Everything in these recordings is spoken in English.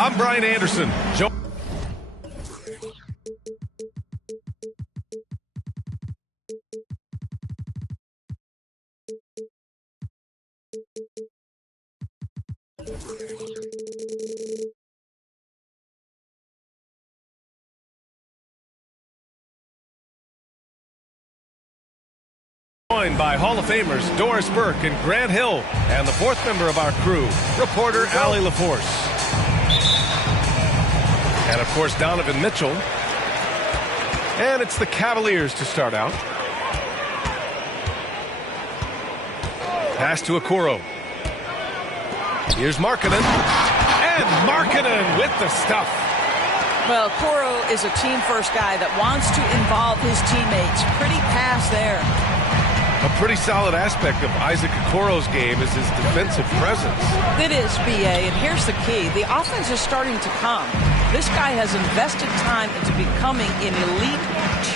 I'm Brian Anderson. Joined by Hall of Famers Doris Burke and Grant Hill, and the fourth member of our crew, reporter Allie LaForce. And, of course, Donovan Mitchell. And it's the Cavaliers to start out. Pass to Okoro. Here's Markkanen. And Markkanen with the stuff. Well, Okoro is a team-first guy that wants to involve his teammates. Pretty pass there. A pretty solid aspect of Isaac Okoro's game is his defensive presence. It is, B.A., and here's the key. The offense is starting to come. This guy has invested time into becoming an elite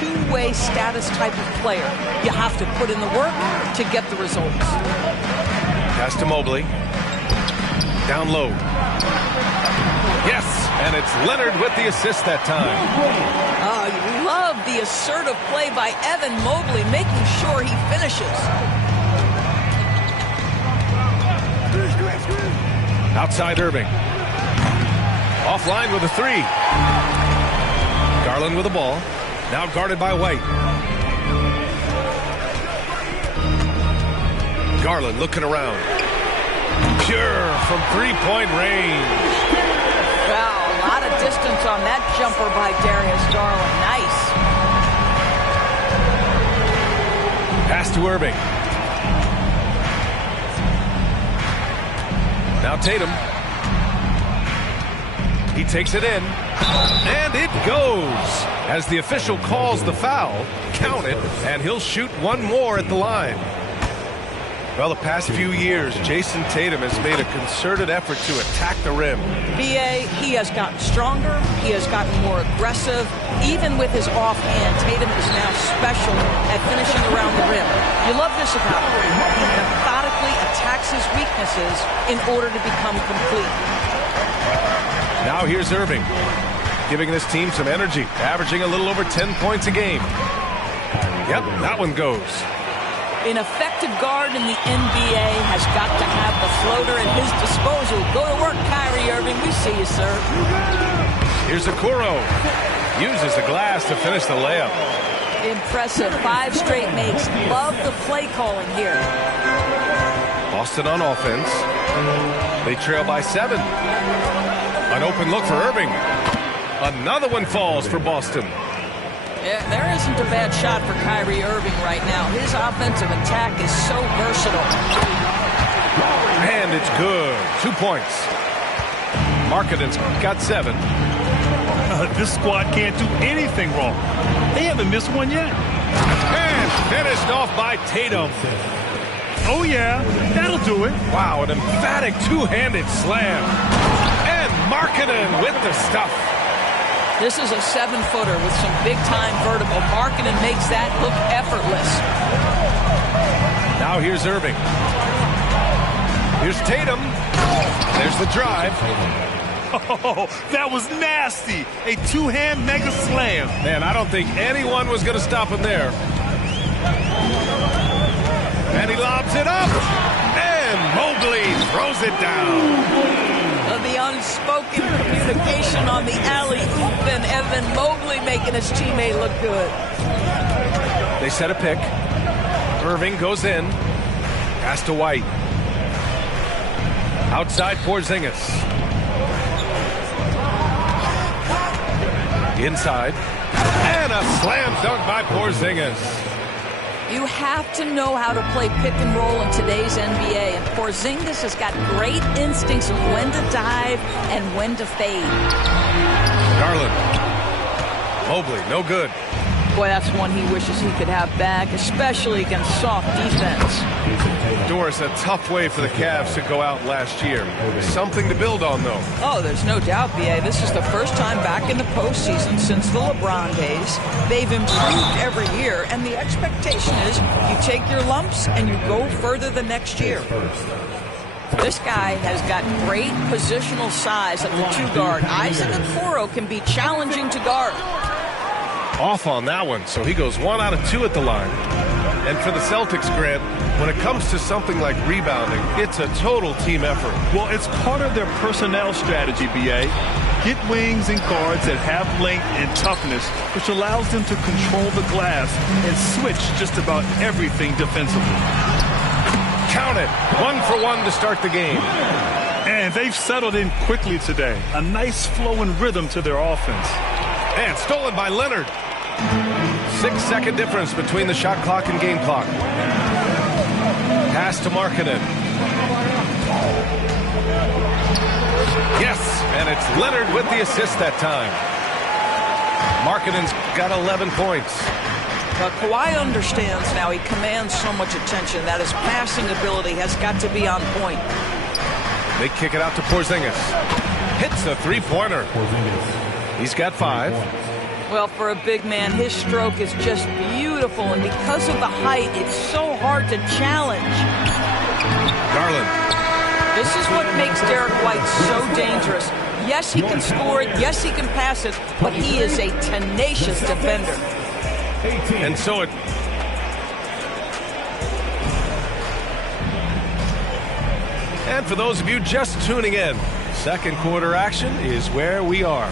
two-way status type of player. You have to put in the work to get the results. Pass to Mobley. Down low. Yes, and it's Leonard with the assist that time. You love the assertive play by Evan Mobley, making sure he finishes. Outside Irving. Offline with a three. Garland with the ball. Now guarded by White. Garland looking around. Pure from three-point range. Wow, a lot of distance on that jumper by Darius Garland. Nice. Pass to Irving. Now Tatum. He takes it in. And it goes. As the official calls the foul, count it, and he'll shoot one more at the line. Well, the past few years, Jason Tatum has made a concerted effort to attack the rim. B.A., he has gotten stronger. He has gotten more aggressive. Even with his offhand, Tatum is now special at finishing around the rim. You love this about him. He methodically attacks his weaknesses in order to become complete. Now here's Irving, giving this team some energy, averaging a little over 10 points a game. Yep, that one goes. An effective guard in the NBA has got to have the floater at his disposal. Go to work, Kyrie Irving. We see you, sir. Here's Okoro. Uses the glass to finish the layup. Impressive. 5 straight makes. Love the play calling here. Boston on offense. They trail by 7. An open look for Irving. Another one falls for Boston. Yeah, there isn't a bad shot for Kyrie Irving right now. His offensive attack is so versatile. And it's good. 2 points. Markkanen's got 7. This squad can't do anything wrong. They haven't missed one yet. And finished off by Tatum. Oh, yeah. That'll do it. Wow, an emphatic two-handed slam. And Markkanen with the stuff. This is a 7-footer with some big-time vertical. Markkanen makes that look effortless. Now here's Irving. Here's Tatum. There's the drive. Oh, that was nasty. A two-hand mega slam. Man, I don't think anyone was going to stop him there. And he lobs it up. And Mobley throws it down. The unspoken communication on the alley-oop, and Evan Mobley making his teammate look good. They set a pick. Irving goes in. Pass to White. Outside Porzingis. Inside. And a slam dunk by Porzingis. You have to know how to play pick and roll in today's NBA, and Porzingis has got great instincts of when to dive and when to fade. Garland. Mobley, no good. Boy, that's one he wishes he could have back, especially against soft defense. Doris, a tough way for the Cavs to go out last year. Something to build on, though. Oh, there's no doubt, B.A. This is the first time back in the postseason since the LeBron days. They've improved every year, and the expectation is you take your lumps and you go further the next year. This guy has got great positional size at the two-guard. Isaac Okoro can be challenging to guard. Off on that one, so he goes 1 out of 2 at the line. And for the Celtics, Grant, when it comes to something like rebounding, it's a total team effort. Well, it's part of their personnel strategy, B.A. Get wings and guards that have length and toughness, which allows them to control the glass and switch just about everything defensively. Count it. 1 for 1 to start the game. And they've settled in quickly today. A nice flow and rhythm to their offense. And stolen by Leonard. 6-second difference between the shot clock and game clock. Pass to Markkanen. Yes, and it's Leonard with the assist that time. Markkanen's got 11 points. But Kawhi understands now he commands so much attention that his passing ability has got to be on point. They kick it out to Porzingis. Hits a three-pointer. He's got 5. Well, for a big man, his stroke is just beautiful, and because of the height, it's so hard to challenge. Garland. This is what makes Derek White so dangerous. Yes, he can score it. Yes, he can pass it, but he is a tenacious defender. And so it... And for those of you just tuning in, second quarter action is where we are.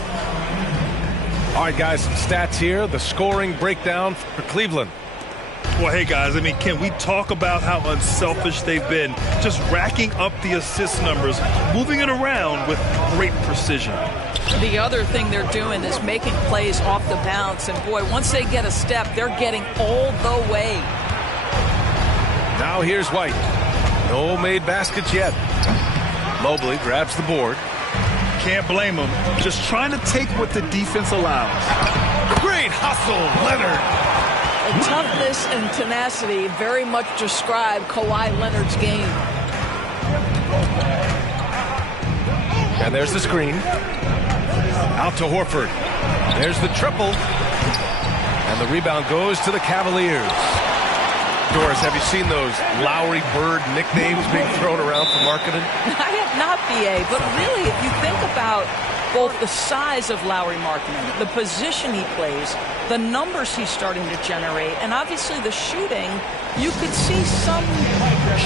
All right, guys, some stats here. The scoring breakdown for Cleveland. Well, hey, guys, I mean, can we talk about how unselfish they've been? Just racking up the assist numbers, moving it around with great precision. The other thing they're doing is making plays off the bounce. And, boy, once they get a step, they're getting all the way. Now here's White. No made baskets yet. Mobley grabs the board. Can't blame him. Just trying to take what the defense allows. Great hustle, Leonard. The toughness and tenacity very much describe Kawhi Leonard's game. And there's the screen. Out to Horford. There's the triple. And the rebound goes to the Cavaliers. Doris, have you seen those Lowry Bird nicknames being thrown around for Markkanen? I have not, B.A., but really, if you think about both the size of Lauri Markkanen, the position he plays, the numbers he's starting to generate, and obviously the shooting, you could see some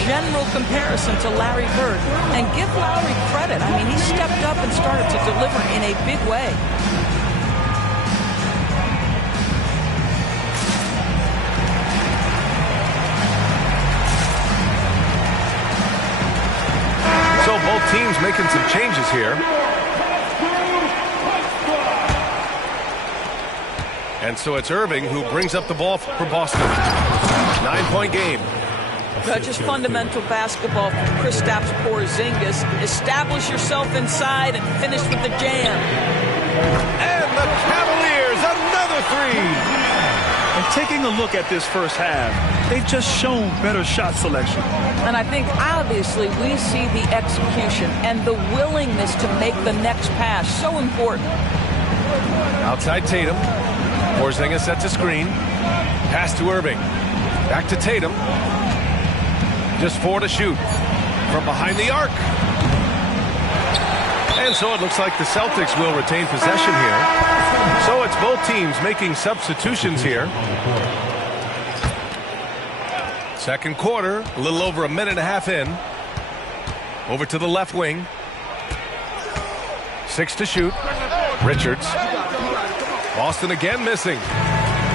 general comparison to Larry Bird. And give Lowry credit. I mean, he stepped up and started to deliver in a big way. So both teams making some changes here. And so it's Irving who brings up the ball for Boston. 9-point game. Just fundamental basketball from Kristaps Porzingis. Establish yourself inside and finish with the jam. And the Cavaliers, another 3. And taking a look at this first half, they've just shown better shot selection. And I think obviously we see the execution and the willingness to make the next pass so important. Outside Tatum. Porzingis sets a screen. Pass to Irving. Back to Tatum. Just 4 to shoot. From behind the arc. And so it looks like the Celtics will retain possession here. So it's both teams making substitutions here. Second quarter, a little over a minute and a half in. Over to the left wing. 6 to shoot. Richards. Boston again missing.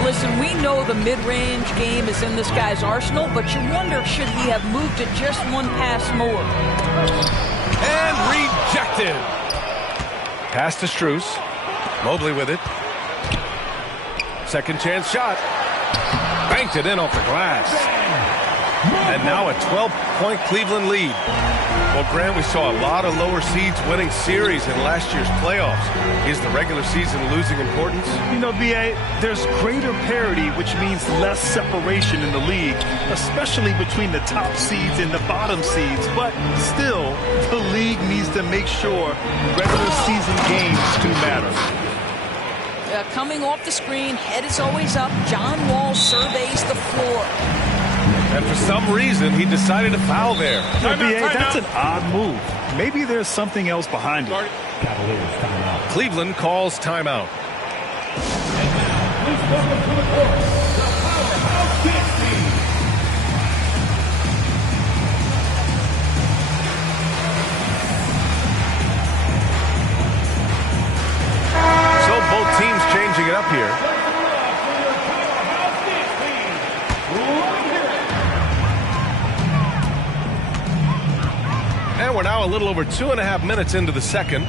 Listen, we know the mid-range game is in this guy's arsenal, but you wonder, should he have moved it just one pass more? And rejected. Pass to Strus. Mobley with it. Second chance shot. Bank banked it in off the glass. And now a 12-point Cleveland lead. Well, Grant, we saw a lot of lower seeds winning series in last year's playoffs. Is the regular season losing importance? You know, B.A., there's greater parity, which means less separation in the league, especially between the top seeds and the bottom seeds. But still, the league needs to make sure regular season games do matter. Coming off the screen, head is always up. John Wall surveys the floor. And for some reason, he decided to foul there. B.A., that's an odd move. Maybe there's something else behind it. Cleveland calls timeout. So both teams changing it up here. And we're now a little over 2.5 minutes into the second.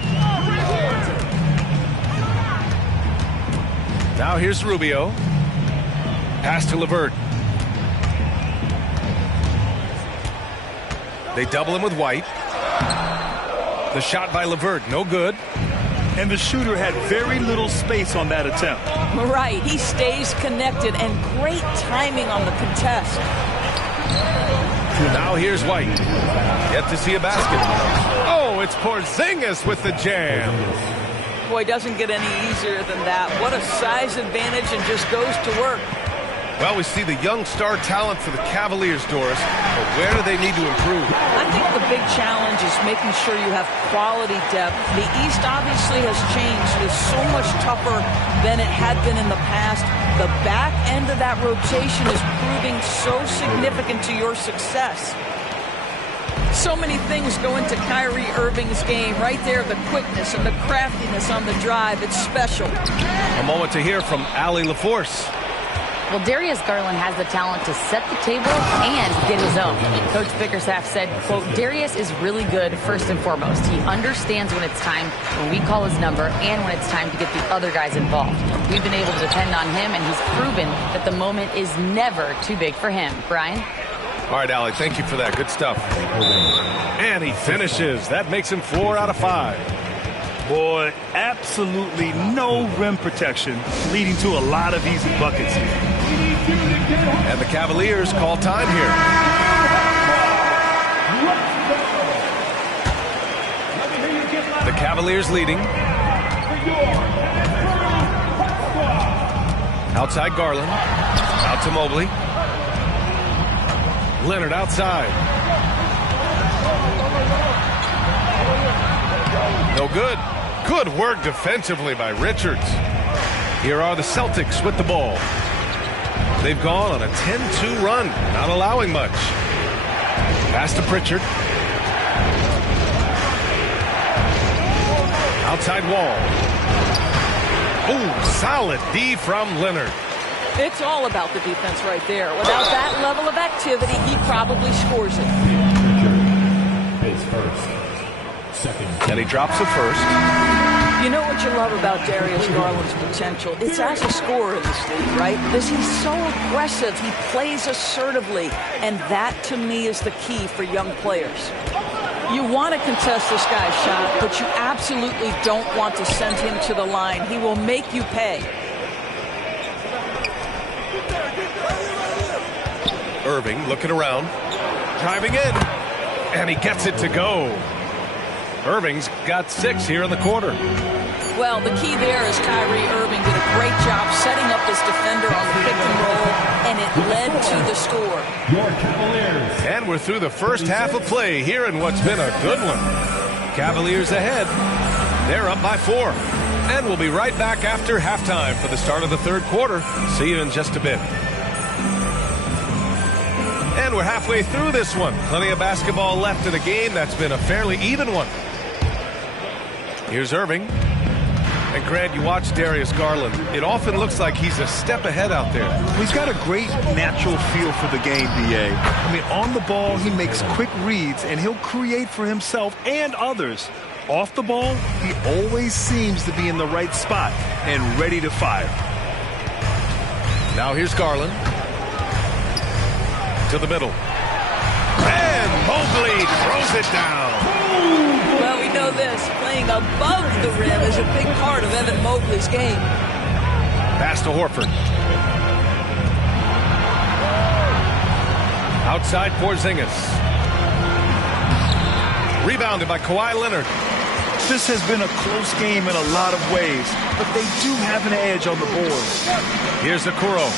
Now here's Rubio. Pass to LeVert. They double him with White. The shot by LeVert, no good. And the shooter had very little space on that attempt. Right, he stays connected, and great timing on the contest. Now here's White. Yet to see a basket. Oh, it's Porzingis with the jam. Boy, doesn't get any easier than that. What a size advantage, and just goes to work. Well, we see the young star talent for the Cavaliers, Doris. But where do they need to improve? I think the big challenge is making sure you have quality depth. The East obviously has changed. It's so much tougher than it had been in the past. The back end of that rotation is proving so significant to your success. So many things go into Kyrie Irving's game. Right there, the quickness and the craftiness on the drive. It's special. A moment to hear from Allie LaForce. Well, Darius Garland has the talent to set the table and get his own. Coach Bickerstaff said, quote, Darius is really good first and foremost. He understands when it's time, when we call his number, and when it's time to get the other guys involved. We've been able to depend on him, and he's proven that the moment is never too big for him. Brian? All right, Allie, thank you for that. Good stuff. And he finishes. That makes him 4 out of 5. Boy, absolutely no rim protection, leading to a lot of easy buckets here. And the Cavaliers call time here. The Cavaliers leading. Outside Garland. Out to Mobley. Leonard outside. No good. Good work defensively by Richards. Here are the Celtics with the ball. They've gone on a 10-2 run, not allowing much. Pass to Pritchard. Outside Wall. Ooh, solid D from Leonard. It's all about the defense right there. Without that level of activity, he probably scores it. Pace first. Second. And he drops the first. You know what you love about Darius Garland's potential? It's as a scorer in this league, right? Because he's so aggressive. He plays assertively. And that, to me, is the key for young players. You want to contest this guy's shot, but you absolutely don't want to send him to the line. He will make you pay. Irving looking around. Driving in. And he gets it to go. Irving's got 6 here in the quarter. Well, the key there is Kyrie Irving did a great job setting up this defender on the pick and roll, and it led to the score. Your Cavaliers. And we're through the first half of play here in what's been a good one. Cavaliers ahead. They're up by 4. And we'll be right back after halftime for the start of the third quarter. See you in just a bit. And we're halfway through this one. Plenty of basketball left in a game that's been a fairly even one. Here's Irving. And Grant, you watch Darius Garland. It often looks like he's a step ahead out there. He's got a great natural feel for the game, B.A. I mean, on the ball, he makes quick reads, and he'll create for himself and others. Off the ball, he always seems to be in the right spot and ready to fire. Now here's Garland. to the middle. And Mobley throws it down. Well, we know this. Playing above the rim is a big part of Evan Mobley's game. Pass to Horford. Outside Porzingis. Rebounded by Kawhi Leonard. This has been a close game in a lot of ways, but they do have an edge on the board. Here's Okoro.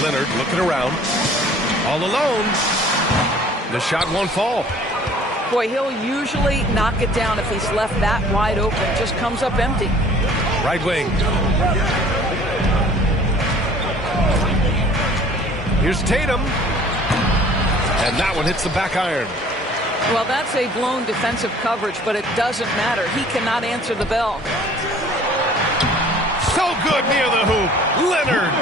Leonard looking around. All alone. The shot won't fall. Boy, he'll usually knock it down if he's left that wide open. Just comes up empty. Right wing. Here's Tatum. And that one hits the back iron. Well, that's a blown defensive coverage, but it doesn't matter. He cannot answer the bell. So good near the hoop. Leonard.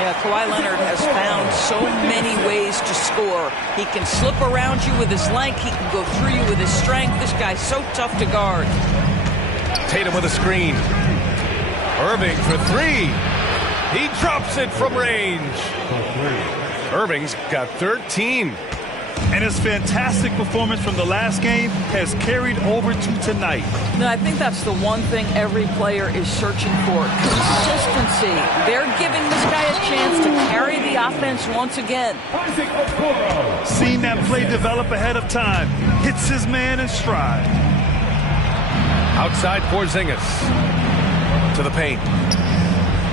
Yeah, Kawhi Leonard has found so many ways to score. He can slip around you with his length. He can go through you with his strength. This guy's so tough to guard. Tatum with a screen. Irving for three. He drops it from range. Irving's got 13. And his fantastic performance from the last game has carried over to tonight. No, I think that's the one thing every player is searching for. Consistency. They're giving this guy a chance to carry the offense once again. Seen that play develop ahead of time. Hits his man in stride. Outside Porzingis. To the paint.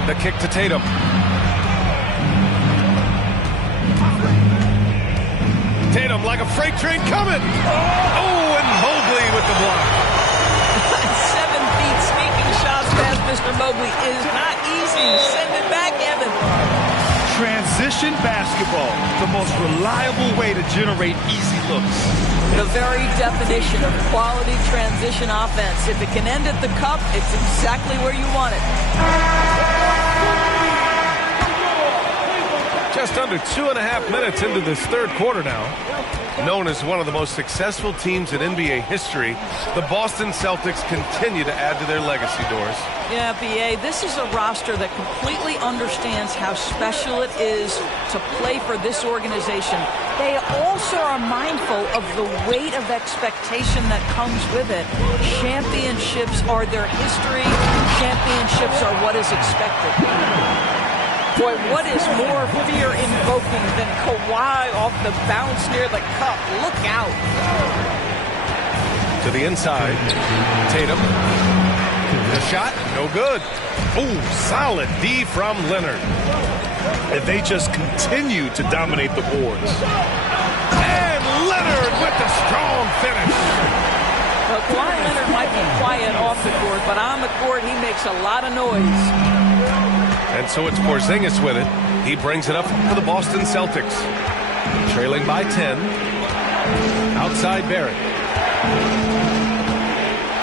The kick to Tatum. Tatum like a freight train coming. Oh, and Mobley with the block. 7 feet sneaking shots past Mr. Mobley is not easy. Send it back, Evan. Transition basketball, the most reliable way to generate easy looks. The very definition of quality transition offense. If it can end at the cup, it's exactly where you want it. Just under 2.5 minutes into this third quarter now. Known as one of the most successful teams in NBA history, the Boston Celtics continue to add to their legacy, Doris. Yeah, B.A., this is a roster that completely understands how special it is to play for this organization. They also are mindful of the weight of expectation that comes with it. Championships are their history. Championships are what is expected. Boy, what is more fear-invoking than Kawhi off the bounce near the cup? Look out. To the inside. Tatum. The shot, no good. Oh, solid D from Leonard. And they just continue to dominate the boards. And Leonard with the strong finish. Well, Kawhi Leonard might be quiet off the court, but on the court, he makes a lot of noise. And so it's Porzingis with it. He brings it up for the Boston Celtics. Trailing by 10. Outside Barrett.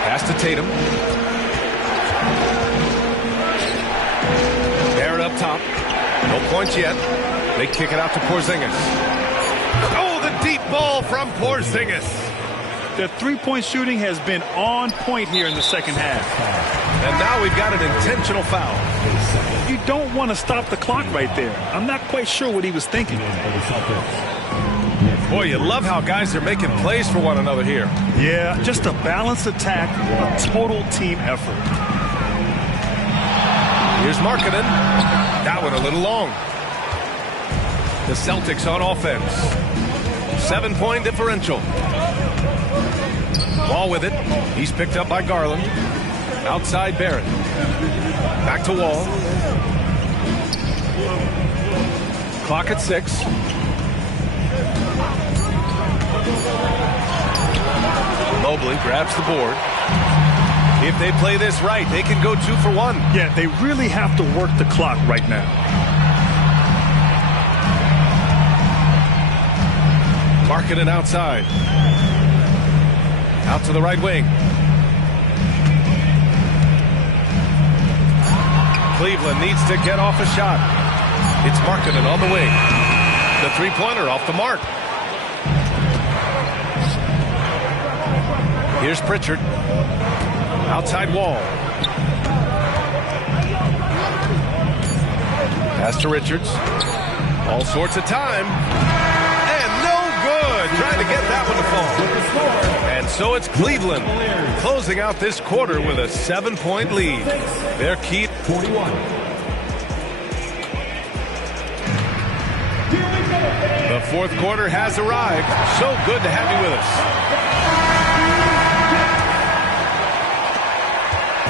Pass to Tatum. Barrett up top. No points yet. They kick it out to Porzingis. Oh, the deep ball from Porzingis. Their three-point shooting has been on point here in the second half. And now we've got an intentional foul. You don't want to stop the clock right there. I'm not quite sure what he was thinking. Boy, you love how guys are making plays for one another here. Yeah, just a balanced attack, a total team effort. Here's Markkanen. That one a little long. The Celtics on offense. 7-point differential. Wall with it. He's picked up by Garland. Outside Barrett. Back to Wall. Clock at 6. Mobley grabs the board. If they play this right, they can go 2 for 1. Yeah, they really have to work the clock right now. Markkanen outside. Out to the right wing. Cleveland needs to get off a shot. It's Markkanen on the wing. The three-pointer off the mark. Here's Pritchard. Outside Wall. Pass to Richards. All sorts of time. And no good. Trying to get that one to fall. And so it's Cleveland closing out this quarter with a 7-point lead. Their key 41. The fourth quarter has arrived. So good to have you with us.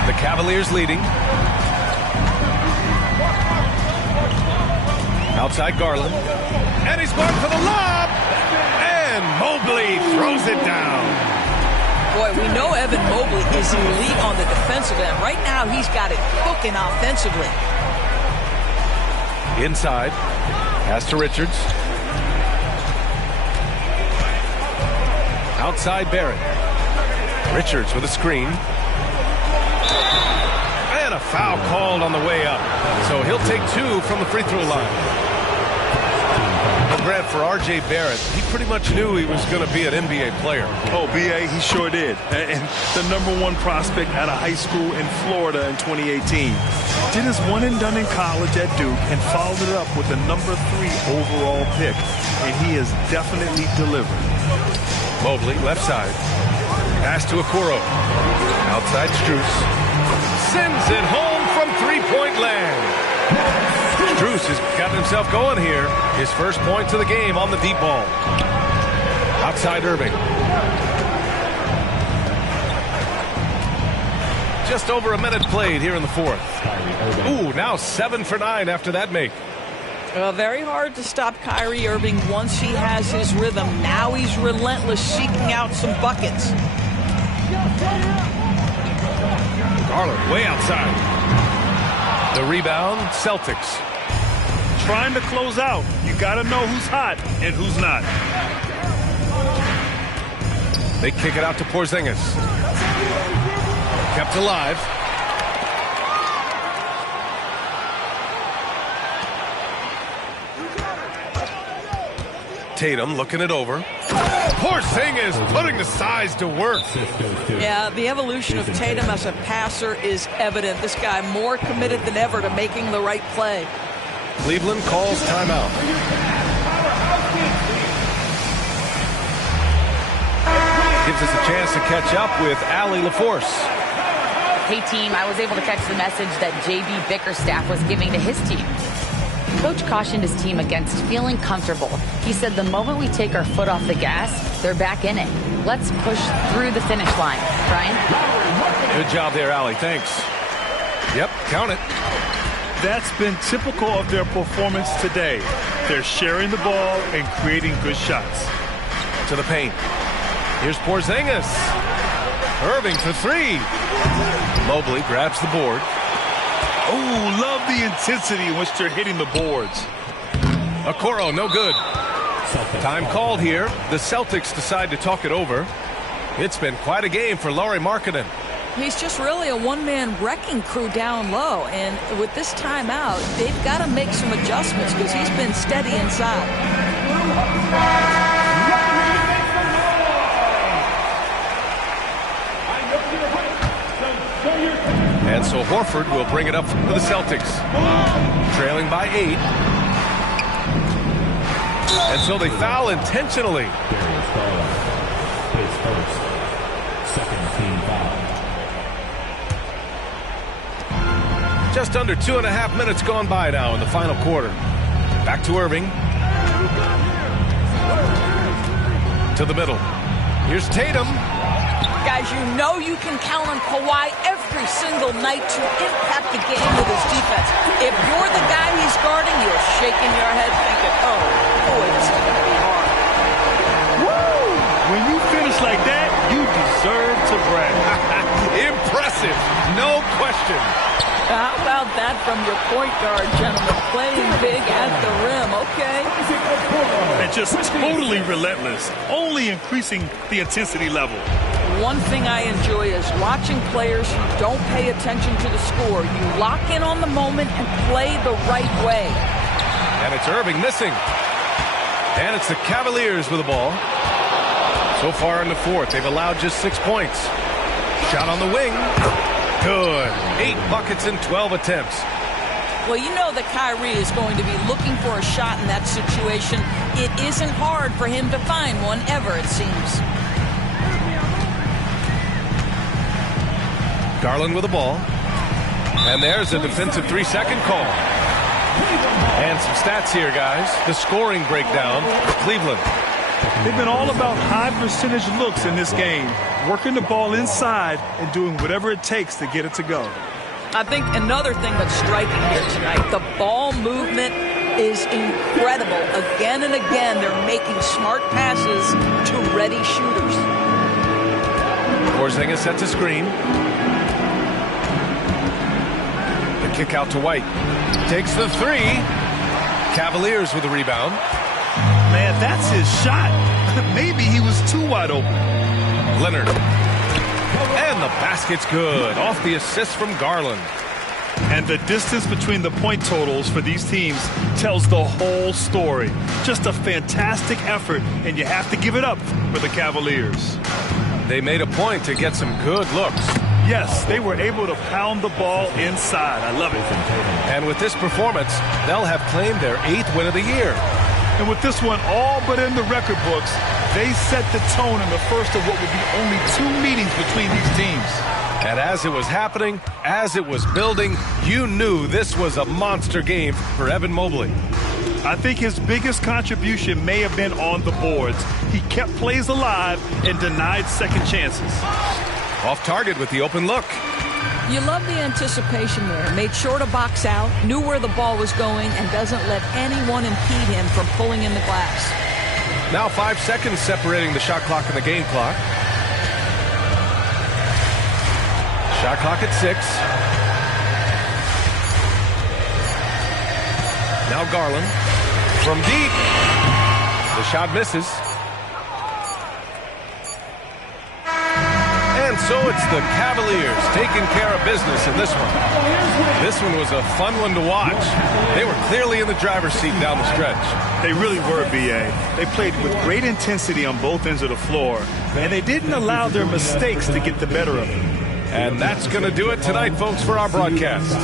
The Cavaliers leading. Outside Garland. And he's going for the lob. And Mobley throws it down. Boy, we know Evan Mobley is elite on the defensive end. Right now, he's got it cooking offensively. Inside. Pass to Richards. Outside Barrett. Richards with a screen. And a foul called on the way up. So he'll take 2 from the free throw line. Brad, for R.J. Barrett, he pretty much knew he was going to be an NBA player. Oh, B.A., he sure did. And the #1 prospect out of high school in Florida in 2018. Did his one and done in college at Duke and followed it up with the #3 overall pick. And he has definitely delivered. Mobley, left side. Pass to Okoro. Outside Strus. Sends it home from three-point land. Strus has gotten himself going here. His first points of the game on the deep ball. Outside Irving. Just over a minute played here in the fourth. Ooh, now 7 for 9 after that make. Very hard to stop Kyrie Irving once he has his rhythm. Now he's relentless, seeking out some buckets. Garland way outside. The rebound, Celtics. Trying to close out. You got to know who's hot and who's not. They kick it out to Porzingis. Kept alive. Tatum looking it over. Porzingis putting the size to work. Yeah, the evolution of Tatum as a passer is evident. This guy more committed than ever to making the right play. Cleveland calls timeout. Gives us a chance to catch up with Allie LaForce. Hey, team, I was able to catch the message that J.B. Bickerstaff was giving to his team. Coach cautioned his team against feeling comfortable. He said the moment we take our foot off the gas, they're back in it. Let's push through the finish line. Brian? Good job there, Allie. Thanks. Yep, count it. That's been typical of their performance today. They're sharing the ball and creating good shots. To the paint. Here's Porzingis. Irving for 3. Mobley grabs the board. Oh, love the intensity in which they're hitting the boards. Okoro, no good. Time called here. The Celtics decide to talk it over. It's been quite a game for Lauri Markkanen. He's just really a one-man wrecking crew down low. And with this timeout, they've got to make some adjustments because he's been steady inside. And so Horford will bring it up for the Celtics. Trailing by 8. And so they foul intentionally. Darius Garland, his first, second team foul. Just under 2.5 minutes gone by now in the final quarter. Back to Irving. To the middle. Here's Tatum. Guys, you know you can count on Kawhi every single night to impact the game with his defense. If you're the guy he's guarding, you're shaking your head thinking, oh, boy, this is going to be hard. Woo! When you finish like that, you deserve to brag. Impressive, no question. How about that from your point guard, gentlemen? Playing big at the rim, okay? And just totally relentless, only increasing the intensity level. One thing I enjoy is watching players who don't pay attention to the score. You lock in on the moment and play the right way. And it's Irving missing. And it's the Cavaliers with the ball. So far in the fourth, they've allowed just 6 points. Shot on the wing. Good. 8 buckets in 12 attempts. Well, you know that Kyrie is going to be looking for a shot in that situation. It isn't hard for him to find one ever, it seems. Garland with the ball. And there's a defensive 3-second call. And some stats here, guys. The scoring breakdown for Cleveland. They've been all about high percentage looks in this game, working the ball inside and doing whatever it takes to get it to go. I think another thing that's striking here tonight, the ball movement is incredible. Again and again, they're making smart passes to ready shooters. Porzingis sets a screen. The kick out to White. Takes the three. Cavaliers with the rebound. Man, that's his shot. Maybe he was too wide open. Leonard. And the basket's good. Off the assist from Garland. And the distance between the point totals for these teams tells the whole story. Just a fantastic effort, and you have to give it up for the Cavaliers. They made a point to get some good looks. Yes, they were able to pound the ball inside. I love it. And with this performance, they'll have claimed their 8th win of the year. And with this one all but in the record books, they set the tone in the first of what would be only 2 meetings between these teams. And as it was happening, as it was building, you knew this was a monster game for Evan Mobley. I think his biggest contribution may have been on the boards. He kept plays alive and denied second chances. Off target with the open look. You love the anticipation there. Made sure to box out, knew where the ball was going, and doesn't let anyone impede him from pulling in the glass. Now 5 seconds separating the shot clock and the game clock. Shot clock at 6. Now Garland from deep. The shot misses. And so it's the Cavaliers taking care of business in this one. This one was a fun one to watch. They were clearly in the driver's seat down the stretch. They really were, B.A. They played with great intensity on both ends of the floor, and they didn't allow their mistakes to get the better of them. And that's going to do it tonight, folks, for our broadcast.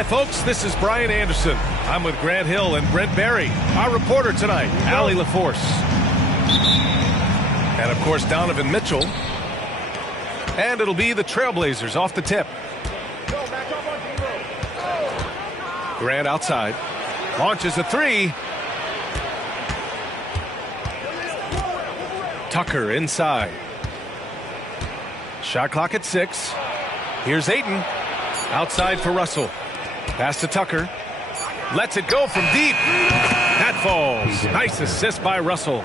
Hi, folks. This is Brian Anderson. I'm with Grant Hill and Brent Barry. Our reporter tonight, Allie LaForce. And, of course, Donovan Mitchell. And it'll be the Trailblazers off the tip. Grant outside. Launches a three. Tucker inside. Shot clock at 6. Here's Ayton. Outside for Russell. Pass to Tucker. Lets it go from deep. That falls. Nice assist by Russell.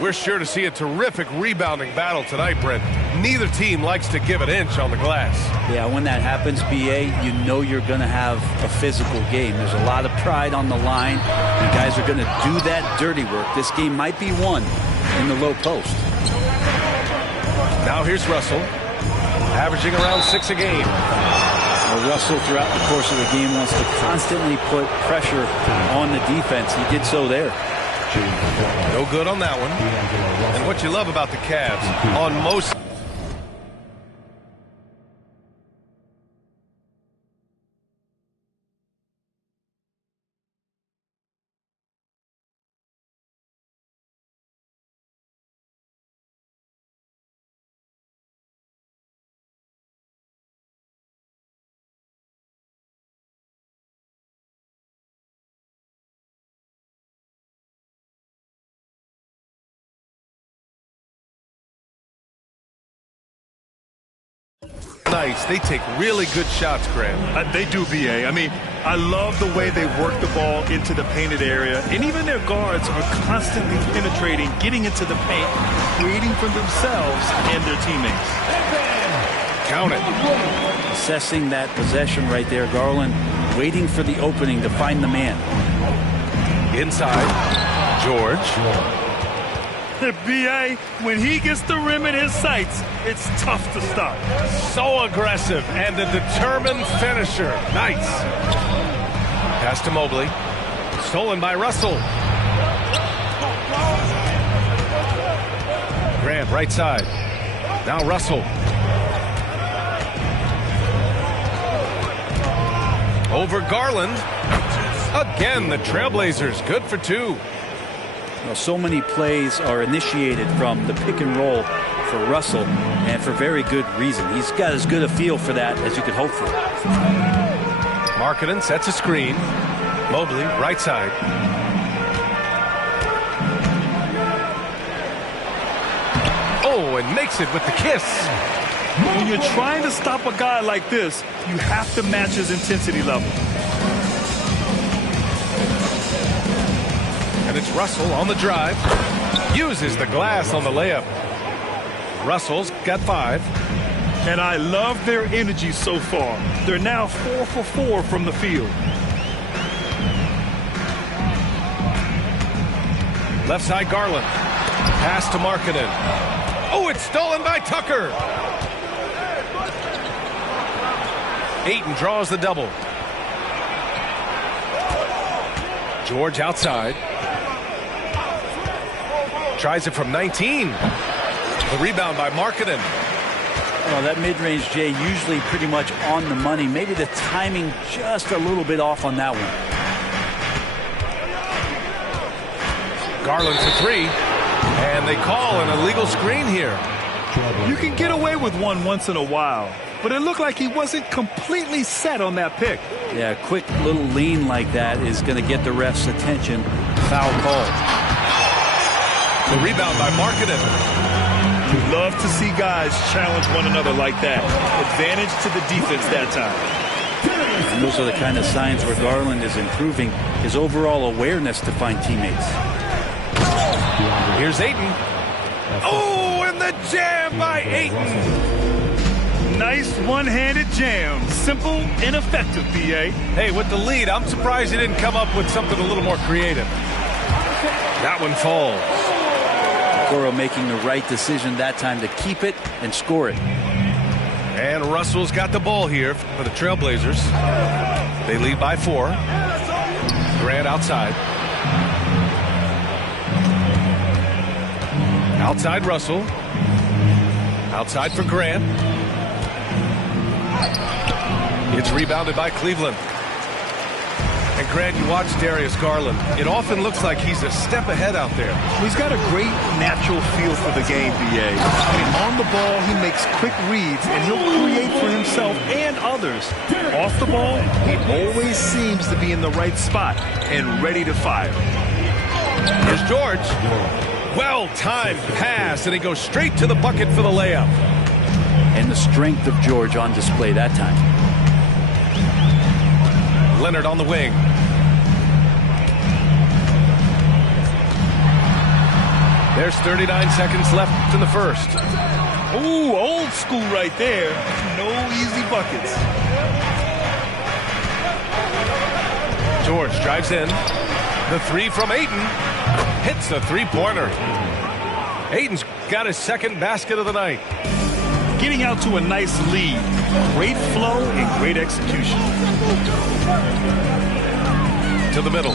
We're sure to see a terrific rebounding battle tonight, Brent. Neither team likes to give an inch on the glass. Yeah, when that happens, BA, you know you're going to have a physical game. There's a lot of pride on the line. You guys are going to do that dirty work. This game might be won in the low post. Now here's Russell, averaging around 6 a game. Well, Russell, throughout the course of the game, wants to constantly put pressure on the defense. He did so there. No good on that one. And what you love about the Cavs, on most... Nice. They take really good shots, Grant. They do, BA. I mean, I love the way they work the ball into the painted area. And even their guards are constantly penetrating, getting into the paint, creating for themselves and their teammates. Count it. Assessing that possession right there, Garland waiting for the opening to find the man. Inside, George. BA, when he gets the rim in his sights, it's tough to stop. So aggressive and a determined finisher. Nice. Pass to Mobley. Stolen by Russell. Grant, right side. Now Russell. Over Garland. Again, the Trailblazers good for 2. Well, so many plays are initiated from the pick and roll for Russell, and for very good reason. He's got as good a feel for that as you could hope for. Markkanen sets a screen. Mobley, right side. Oh, and makes it with the kiss. When you're trying to stop a guy like this, you have to match his intensity level. And it's Russell on the drive. Uses the glass on the layup. Russell's got 5. And I love their energy so far. They're now 4 for 4 from the field. Left side, Garland. Pass to Markkanen. Oh, it's stolen by Tucker. Ayton draws the double. George outside. Tries it from 19. The rebound by Markkanen. Well, that mid-range, Jay, usually pretty much on the money. Maybe the timing just a little bit off on that one. Garland for three. And they call an illegal screen here. You can get away with one once in a while, but it looked like he wasn't completely set on that pick. Yeah, a quick little lean like that is going to get the ref's attention. Foul call. The rebound by Markkanen. Love to see guys challenge one another like that. Advantage to the defense that time. And those are the kind of signs where Garland is improving his overall awareness to find teammates. Here's Ayton. Oh, and the jam by Ayton. Nice one-handed jam. Simple and effective, B.A. Hey, with the lead, I'm surprised he didn't come up with something a little more creative. That one falls. Okoro making the right decision that time to keep it and score it. And Russell's got the ball here for the Trailblazers. They lead by 4. Grant outside. Outside Russell. Outside for Grant. It's rebounded by Cleveland. And Grant, you watch Darius Garland. It often looks like he's a step ahead out there. He's got a great natural feel for the game, B.A. I mean, on the ball, he makes quick reads, and he'll create for himself and others. Off the ball, he always seems to be in the right spot and ready to fire. Here's George. Well-timed pass, and he goes straight to the bucket for the layup. And the strength of George on display that time. Leonard on the wing. There's 39 seconds left in the first. Ooh, old school right there. No easy buckets. George drives in. The three from Ayton. Hits the three-pointer. Ayton's got his second basket of the night. Getting out to a nice lead. Great flow and great execution. To the middle.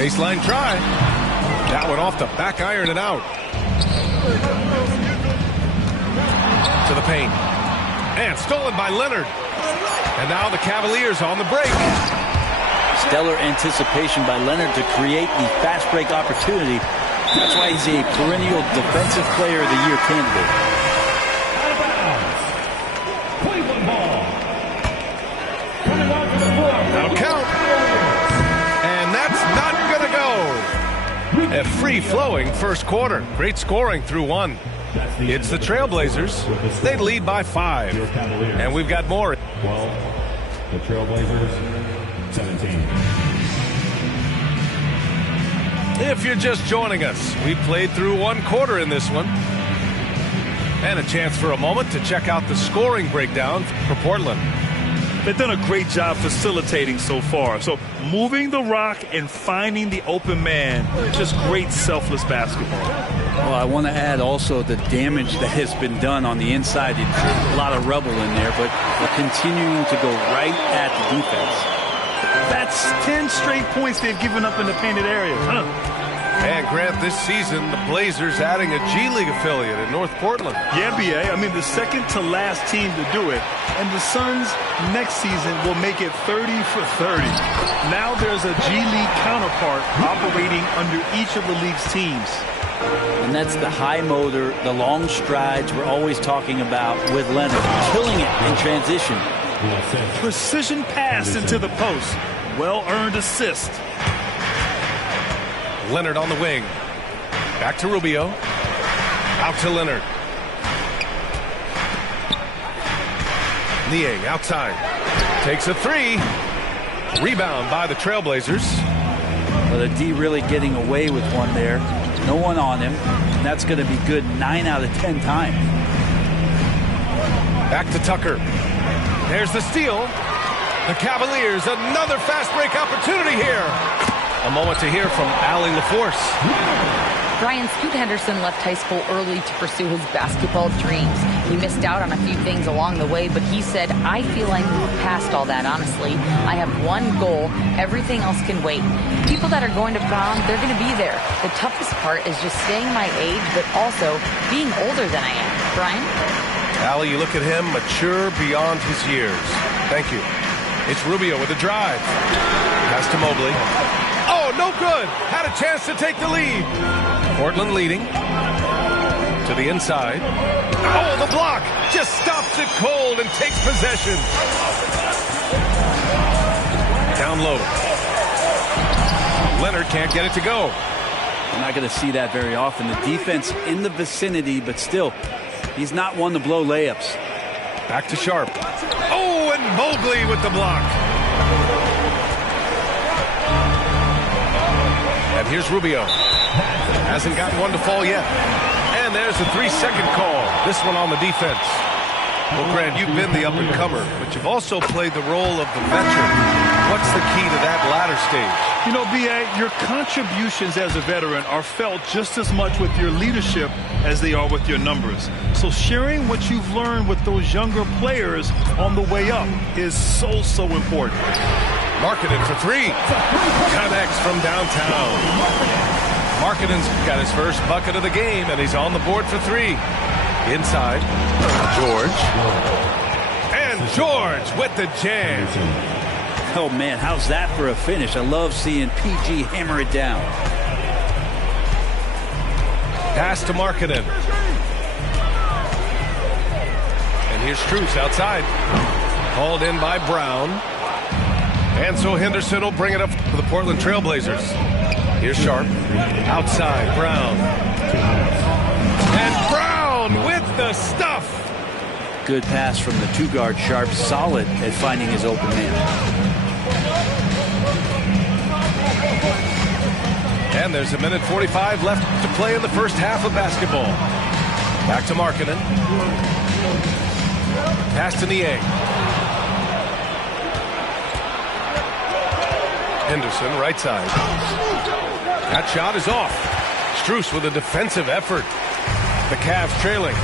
Baseline try. That one off the back iron and out. To the paint. And stolen by Leonard. And now the Cavaliers on the break. Stellar anticipation by Leonard to create the fast break opportunity. That's why he's a perennial Defensive Player of the Year candidate. Cleveland ball. That'll count. And that's not going to go. A free-flowing first quarter. Great scoring through one. It's the Trailblazers. They lead by 5. And we've got more. 12. The Trailblazers, 17. If you're just joining us, we played through one quarter in this one. And a chance for a moment to check out the scoring breakdown for Portland. They've done a great job facilitating so far. So moving the rock and finding the open man, just great selfless basketball. Well, I want to add also the damage that has been done on the inside. A lot of rubble in there, but they're continuing to go right at the defense. That's 10 straight points they've given up in the painted area. And Grant, this season, the Blazers adding a G League affiliate in North Portland. Yeah, B.A. I mean, the second to last team to do it. And the Suns next season will make it 30 for 30. Now there's a G League counterpart operating under each of the league's teams. And that's the high motor, the long strides we're always talking about with Leonard. Killing it in transition. Precision pass into the post. Well-earned assist. Leonard on the wing. Back to Rubio. Out to Leonard. Niang outside. Takes a three. Rebound by the Trailblazers. Well, the D really getting away with one there. No one on him. And that's going to be good 9 out of 10 times. Back to Tucker. There's the steal. The Cavaliers, another fast break opportunity here. A moment to hear from Allie LaForce. Brian Scoot Henderson left high school early to pursue his basketball dreams. He missed out on a few things along the way, but he said, I feel I moved past all that, honestly. I have one goal. Everything else can wait. People that are going to prom, they're going to be there. The toughest part is just staying my age, but also being older than I am. Brian? Allie, you look at him, mature beyond his years. Thank you. It's Rubio with a drive. Pass to Mobley. Oh, no good. Had a chance to take the lead. Portland leading. To the inside. Oh, the block just stops it cold and takes possession. Down low. Leonard can't get it to go. We're not going to see that very often. The defense in the vicinity, but still, he's not one to blow layups. Back to Sharp. Oh, and Mobley with the block. And here's Rubio. Hasn't gotten one to fall yet. And there's a 3-second call. This one on the defense. Well, Grant, you've been the up-and-comer, but you've also played the role of the veteran. What's the key to that latter stage? You know, B.A., your contributions as a veteran are felt just as much with your leadership as they are with your numbers. So sharing what you've learned with those younger players on the way up is so important. Markkanen for three. Connects from downtown. Markkanen's got his first bucket of the game, and he's on the board for three. Inside, George. And George with the jam. Oh, man, how's that for a finish? I love seeing PG hammer it down. Pass to Markkanen. And here's Strus outside. Called in by Brown. And so Henderson will bring it up for the Portland Trailblazers. Here's Sharp. Outside, Brown. And Brown with the stuff. Good pass from the two-guard. Sharp, solid at finding his open man. And there's 1:45 left to play in the first half of basketball. Back to Markkanen. Pass to Niang. Henderson, right side. That shot is off. Strus with a defensive effort. The Cavs trailing.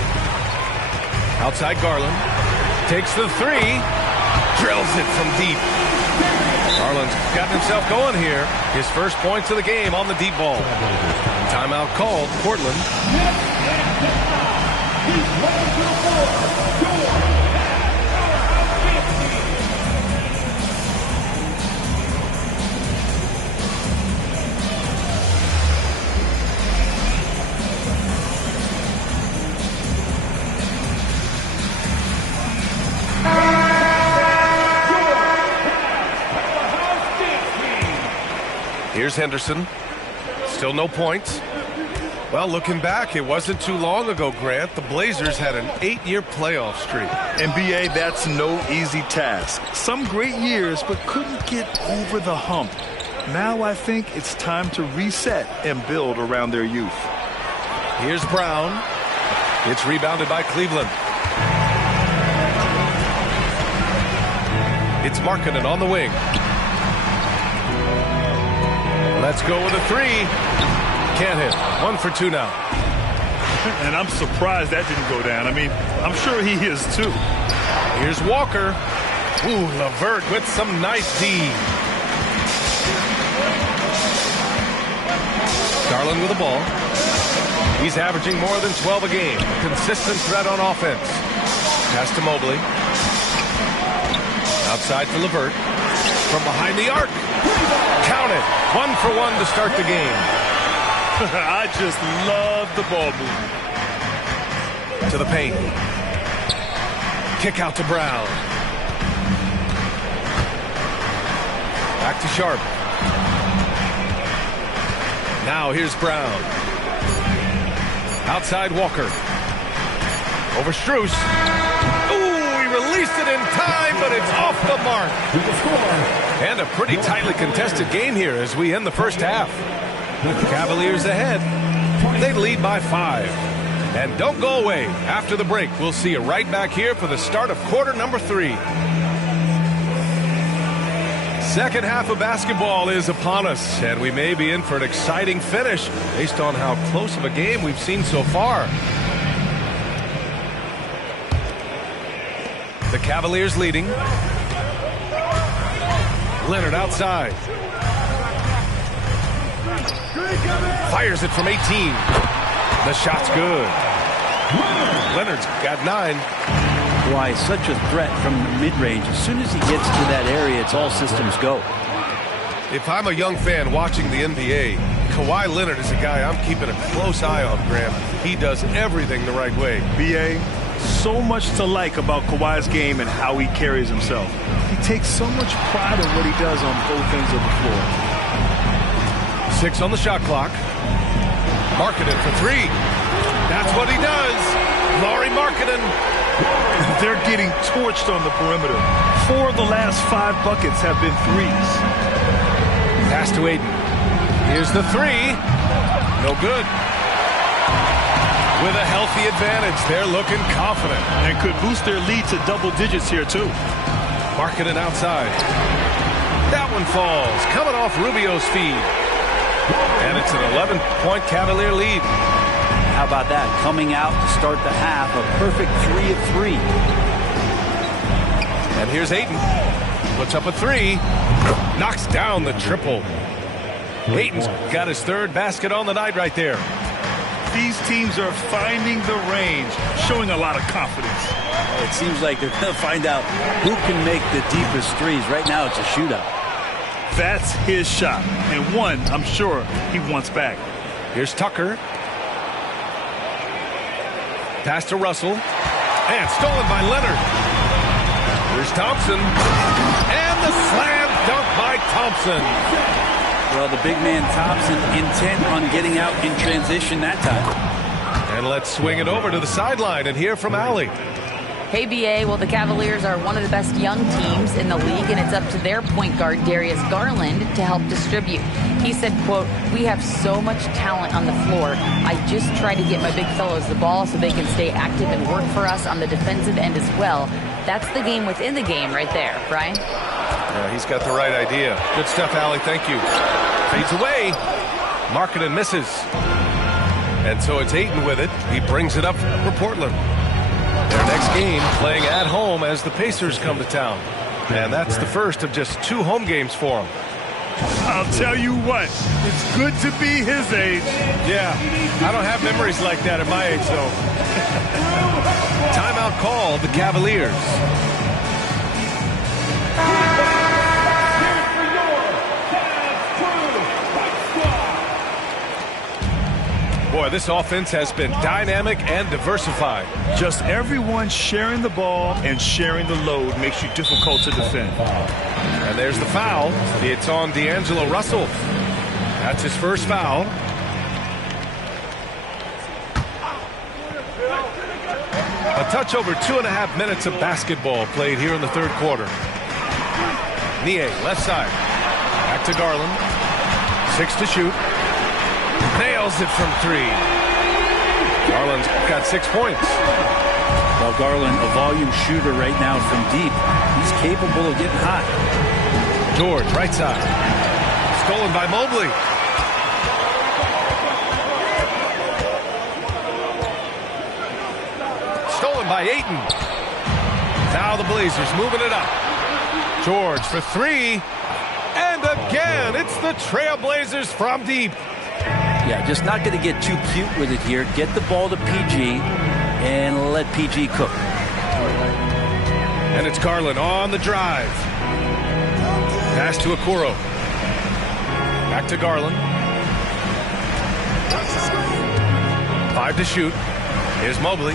Outside Garland. Takes the three. Drills it from deep. Garland's gotten himself going here. His first points of the game on the deep ball. Timeout called. Portland. Here's Henderson. Still no points. Well, looking back, it wasn't too long ago, Grant. The Blazers had an 8-year playoff streak. NBA, that's no easy task. Some great years, but couldn't get over the hump. Now I think it's time to reset and build around their youth. Here's Brown. It's rebounded by Cleveland. It's Markkanen on the wing. Let's go with a three. Can't hit. 1 for 2 now. And I'm surprised that didn't go down. I mean, I'm sure he is too. Here's Walker. Ooh, LeVert with some nice D. Garland with the ball. He's averaging more than 12 a game. Consistent threat on offense. Pass to Mobley. Outside to LeVert. From behind the arc. Count it. 1 for 1 to start the game. I just love the ball movement. To the paint. Kick out to Brown. Back to Sharp. Now here's Brown. Outside Walker. Over Strus. Ooh, he released it in time, but it's off the mark. And a pretty tightly contested game here as we end the first half. Cavaliers ahead. They lead by 5. And don't go away. After the break, we'll see you right back here for the start of quarter number 3. Second half of basketball is upon us, and we may be in for an exciting finish based on how close of a game we've seen so far. The Cavaliers leading. Leonard outside. Fires it from 18. The shot's good. Leonard's got 9. Why, such a threat from the mid-range. As soon as he gets to that area, it's all systems go. If I'm a young fan watching the NBA, Kawhi Leonard is a guy I'm keeping a close eye on, Graham. He does everything the right way. BA, so much to like about Kawhi's game and how he carries himself. He takes so much pride in what he does on both ends of the floor. 6 on the shot clock. Markkanen for 3. That's what he does. Lauri Markkanen. They're getting torched on the perimeter. 4 of the last 5 buckets have been threes. Pass to Ayton. Here's the 3. No good. With a healthy advantage, they're looking confident. And could boost their lead to double digits here, too. Markkanen outside. That one falls. Coming off Rubio's feed. And it's an 11-point Cavalier lead. How about that? Coming out to start the half, a perfect 3 of 3. And here's Ayton. Puts up a 3. Knocks down the triple. Ayton's got his 3rd basket on the night right there. These teams are finding the range, showing a lot of confidence. It seems like they're going to find out who can make the deepest threes. Right now, it's a shootout. That's his shot, and one I'm sure he wants back. Here's Tucker. Pass to Russell. And stolen by Leonard. Here's Thompson. And the slam dunk by Thompson. Well, the big man Thompson intent on getting out in transition that time. And let's swing it over to the sideline and hear from Allie. Hey, BA, well, the Cavaliers are one of the best young teams in the league, and it's up to their point guard, Darius Garland, to help distribute. He said, quote, "We have so much talent on the floor. I just try to get my big fellows the ball so they can stay active and work for us on the defensive end as well." That's the game within the game right there, Brian. Yeah, he's got the right idea. Good stuff, Allie. Thank you. Fades away. Markkanen misses. And so it's Ayton with it. He brings it up for Portland. Their next game playing at home as the Pacers come to town. And that's the first of just 2 home games for them. I'll tell you what, it's good to be his age. Yeah, I don't have memories like that at my age, though. Timeout called the Cavaliers. Boy, this offense has been dynamic and diversified. Just everyone sharing the ball and sharing the load makes you difficult to defend. And there's the foul. It's on D'Angelo Russell. That's his first foul. A touch over 2.5 minutes of basketball played here in the 3rd quarter. Nie, left side. Back to Garland. 6 to shoot. Nails it from 3. Garland's got 6 points. Well, Garland, a volume shooter right now from deep. He's capable of getting hot. George, right side. Stolen by Mobley. Stolen by Ayton. Now the Blazers moving it up. George for 3. And again, it's the Trailblazers from deep. Yeah, just not going to get too cute with it here. Get the ball to PG and let PG cook. And it's Garland on the drive. Pass to Okoro. Back to Garland. 5 to shoot. Here's Mobley.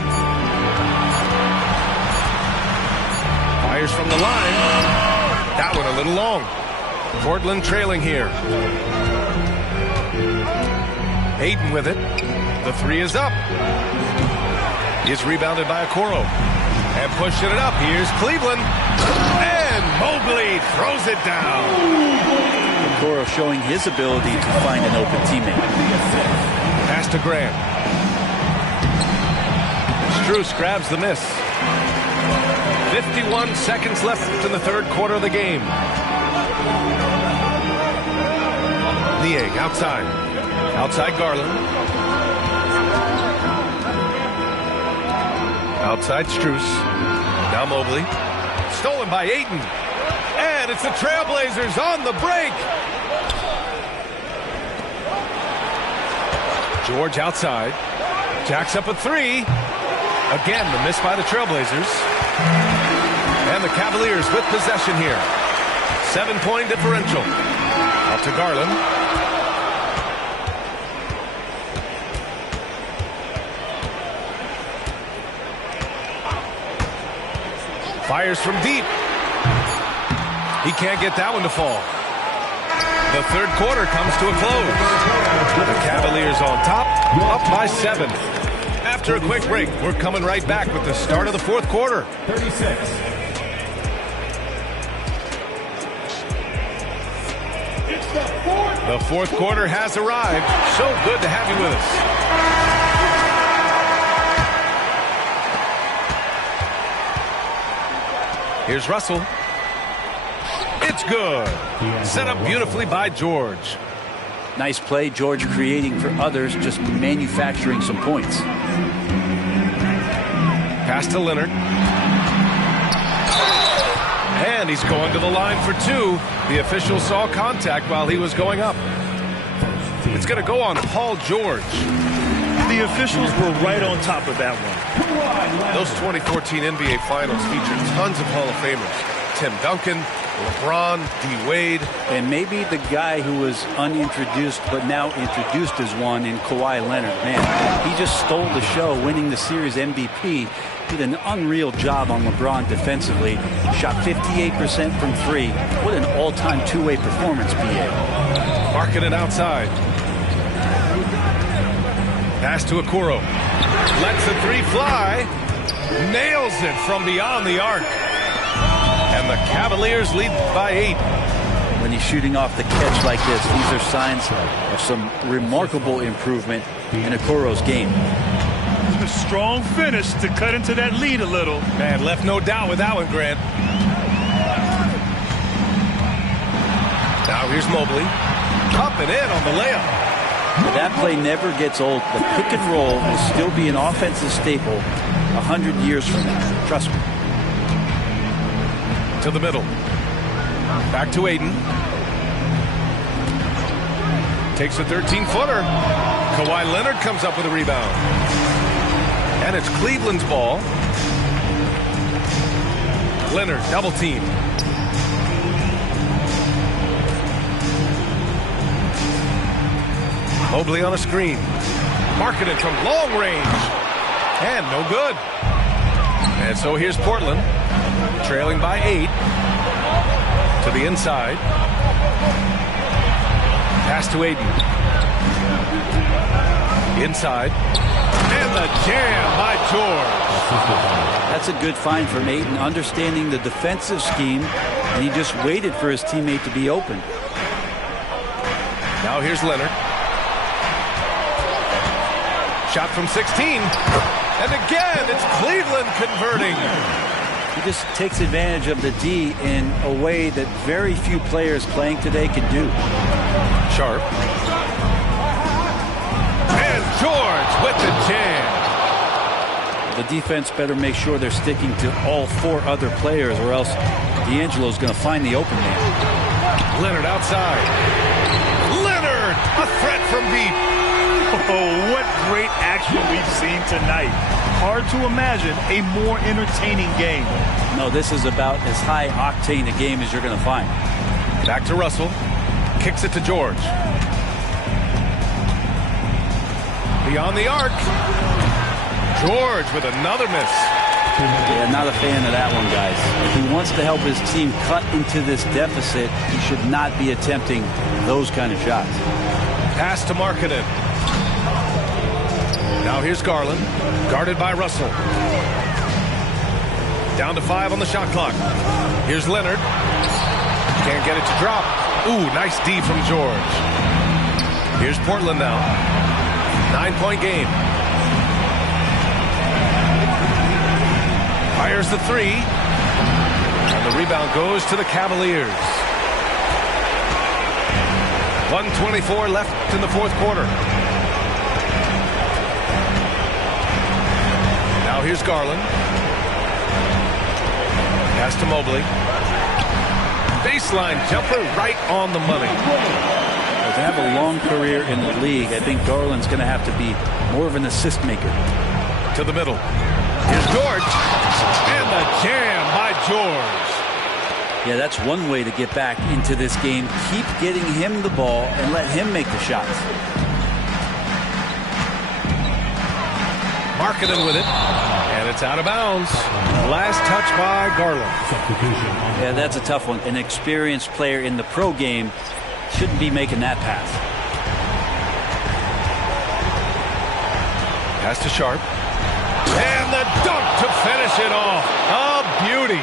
Fires from the line. That one a little long. Portland trailing here. Ayton with it. The 3 is up. Is rebounded by Okoro. And pushing it up. Here's Cleveland. And Mobley throws it down. Okoro showing his ability to find an open teammate. Pass to Graham. Strus grabs the miss. 51 seconds left in the 3rd quarter of the game. Niang outside. Outside Garland. Outside Strus. Now Mobley. Stolen by Ayton. And it's the Trailblazers on the break. George outside. Jacks up a 3. Again, the miss by the Trailblazers. And the Cavaliers with possession here. 7-point differential. Out to Garland. Fires from deep. He can't get that one to fall. The third quarter comes to a close. The Cavaliers on top, up by 7. After a quick break, we're coming right back with the start of the fourth quarter. 36. The fourth quarter has arrived. So good to have you with us. Here's Russell. It's good. Set up beautifully by George. Nice play, George, creating for others, just manufacturing some points. Pass to Leonard. And he's going to the line for 2. The official saw contact while he was going up. It's going to go on Paul George. The officials were right on top of that one. Those 2014 NBA Finals featured tons of Hall of Famers. Tim Duncan, LeBron, D-Wade. And maybe the guy who was unintroduced but now introduced as one in Kawhi Leonard. Man, he just stole the show, winning the series MVP. Did an unreal job on LeBron defensively. Shot 58% from 3. What an all-time two-way performance, BA. Marking it outside. Pass to Okoro. Lets the 3 fly. Nails it from beyond the arc. And the Cavaliers lead by 8. When he's shooting off the catch like this, these are signs of some remarkable improvement in Okoro's game. A strong finish to cut into that lead a little. Man, left no doubt with that one, Grant. Now here's Mobley. Up and in on the layup. That play never gets old. The pick and roll will still be an offensive staple 100 years from now. Trust me. To the middle. Back to Aiden. Takes a 13-footer. Kawhi Leonard comes up with a rebound. And it's Cleveland's ball. Leonard, double team. Mobley on a screen. Marking it from long range. And no good. And so here's Portland. Trailing by 8. To the inside. Pass to Aiden. Inside. And the jam by George. That's a good find from Ayton, understanding the defensive scheme, and he just waited for his teammate to be open. Now here's Leonard. Shot from 16. And again, it's Cleveland converting. He just takes advantage of the D in a way that very few players playing today can do. Sharp. And George with the jam. The defense better make sure they're sticking to all 4 other players, or else D'Angelo's going to find the open man. Leonard outside. Leonard, a threat from deep. Oh, what great action we've seen tonight. Hard to imagine a more entertaining game. No, this is about as high octane a game as you're going to find. Back to Russell. Kicks it to George. Beyond the arc. George with another miss. Yeah, not a fan of that one, guys. If he wants to help his team cut into this deficit, he should not be attempting those kind of shots. Pass to Markkanen. Now here's Garland. Guarded by Russell. Down to 5 on the shot clock. Here's Leonard. Can't get it to drop. Ooh, nice D from George. Here's Portland now. 9-point game. Fires the 3. And the rebound goes to the Cavaliers. 1:24 left in the fourth quarter. Now here's Garland. Pass to Mobley. Baseline jumper right on the money. To have a long career in the league, I think Garland's going to have to be more of an assist maker. To the middle. Here's George. And the jam by George. Yeah, that's one way to get back into this game. Keep getting him the ball and let him make the shots. Markkanen with it, and it's out of bounds. Last touch by Garland. Yeah, that's a tough one. An experienced player in the pro game shouldn't be making that pass. Pass to Sharp. And the dunk to finish it off. A beauty.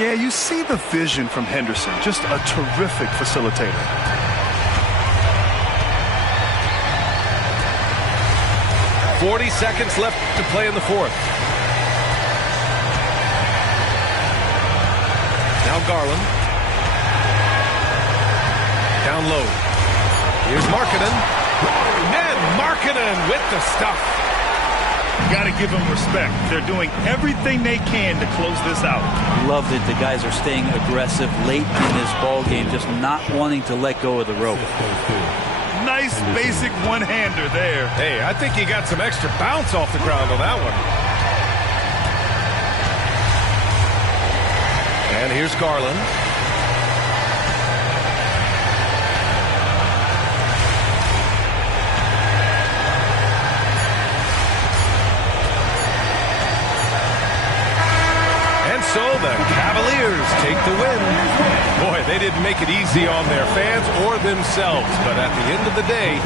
Yeah, you see the vision from Henderson. Just a terrific facilitator. .40 seconds left to play in the fourth. Now Garland. Down low. Here's Markkanen. And Markkanen with the stuff. Got to give them respect. They're doing everything they can to close this out. Love that the guys are staying aggressive late in this ball game, just not wanting to let go of the rope. Nice basic one-hander there. Hey, I think he got some extra bounce off the ground on that one. And here's Garland. And so the Cavaliers take the win. Boy, they didn't make it easy on their fans or themselves, but at the end of the day,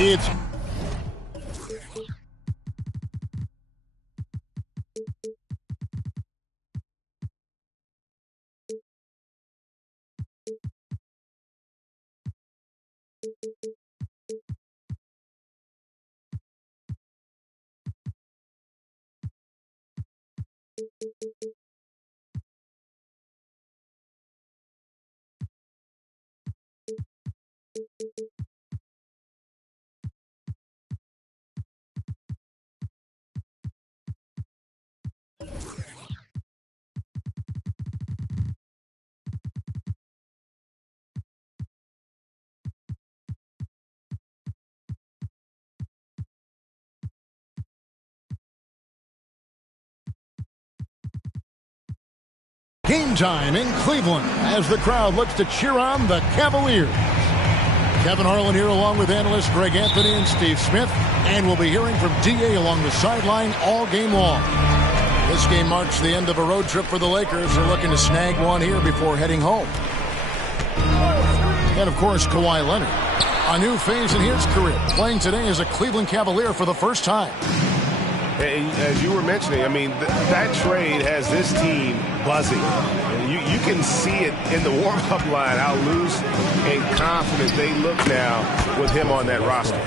It's game time in Cleveland as the crowd looks to cheer on the Cavaliers. Kevin Harlan here along with analysts Greg Anthony and Steve Smith, and we'll be hearing from D.A. along the sideline all game long. This game marks the end of a road trip for the Lakers. They're looking to snag one here before heading home. And, of course, Kawhi Leonard. A new phase in his career, playing today as a Cleveland Cavalier for the first time. And as you were mentioning, I mean, that trade has this team buzzing. And you can see it in the warm-up line, how loose and confident they look now with him on that roster.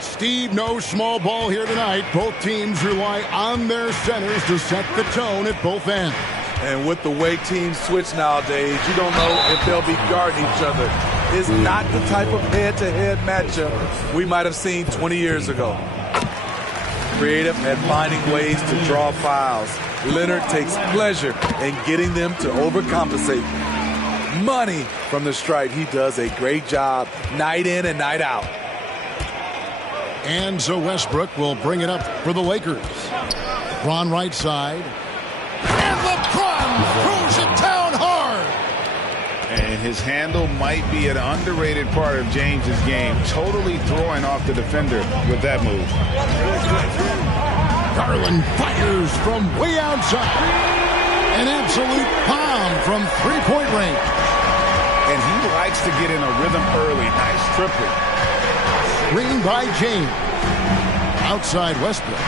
Steve, no small ball here tonight. Both teams rely on their centers to set the tone at both ends. And with the way teams switch nowadays, you don't know if they'll be guarding each other. It's not the type of head-to-head matchup we might have seen 20 years ago. Creative at finding ways to draw fouls. Leonard takes pleasure in getting them to overcompensate. Money from the stripe. He does a great job night in and night out. And so Westbrook will bring it up for the Lakers. LeBron right side. And LeBron throws it down hard. And his handle might be an underrated part of James's game. Totally throwing off the defender with that move. Garland fires from way outside. An absolute bomb from three-point range. And he likes to get in a rhythm early. Nice triple. Screen by James. Outside Westbrook.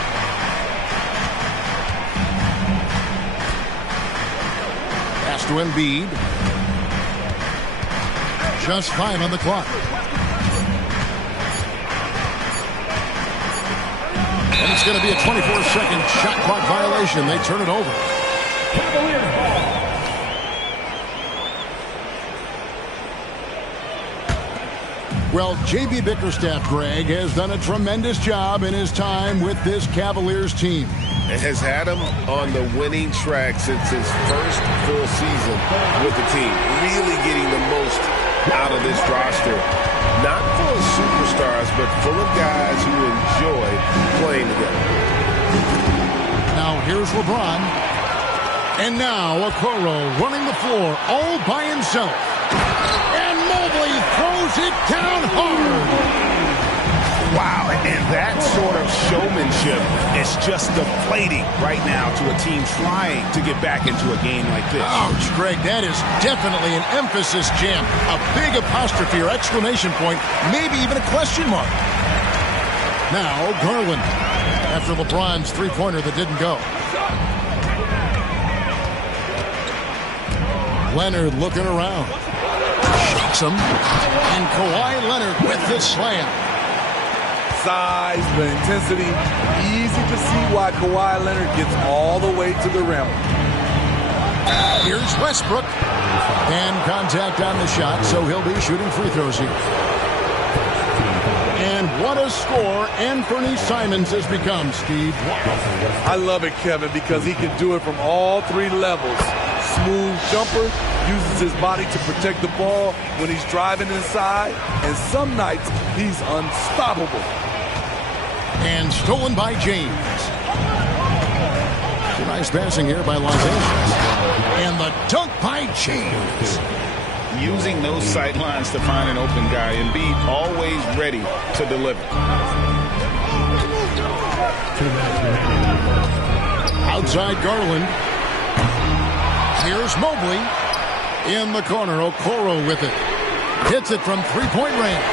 Pass to Embiid. Just 5 on the clock. And it's going to be a 24-second shot clock violation. They turn it over. Well, J.B. Bickerstaff, Greg, has done a tremendous job in his time with this Cavaliers team. It has had him on the winning track since his first full season with the team. Really getting the most out of this roster. Not full of superstars, but full of guys who enjoy playing together. Now here's LeBron. And now Okoro running the floor all by himself. And Mobley throws it down hard. Wow, and that sort of showmanship is just deflating right now to a team trying to get back into a game like this. Ouch, Greg, that is definitely an emphasis jam. A big apostrophe or exclamation point, maybe even a question mark. Now, Garland, after LeBron's three-pointer that didn't go. Leonard looking around. Shocks him. And Kawhi Leonard with the slam. Size, the intensity, easy to see why Kawhi Leonard gets all the way to the rim. Here's Westbrook. And contact on the shot, so he'll be shooting free throws here. And what a score Anthony Simons has become, Steve. I love it, Kevin, because he can do it from all three levels. Smooth jumper, uses his body to protect the ball when he's driving inside, and some nights he's unstoppable. And stolen by James. Nice passing here by Los Angeles. And the dunk by James. Using those sight lines to find an open guy. Embiid always ready to deliver. Outside Garland. Here's Mobley. In the corner, Okoro with it. Hits it from three-point range.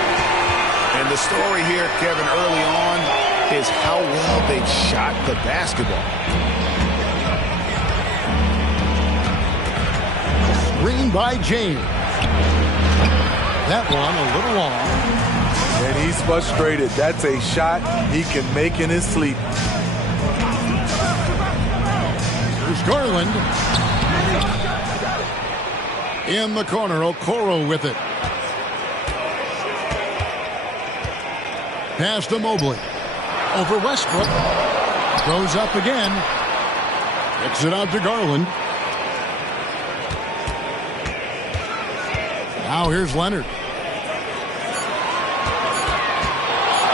And the story here, Kevin, early on is how well they shot the basketball. Screen by James. That one a little long. And he's frustrated. That's a shot he can make in his sleep. Here's Garland. In the corner, Okoro with it. Pass to Mobley. Over Westbrook. Goes up again. Kicks it out to Garland. Now here's Leonard.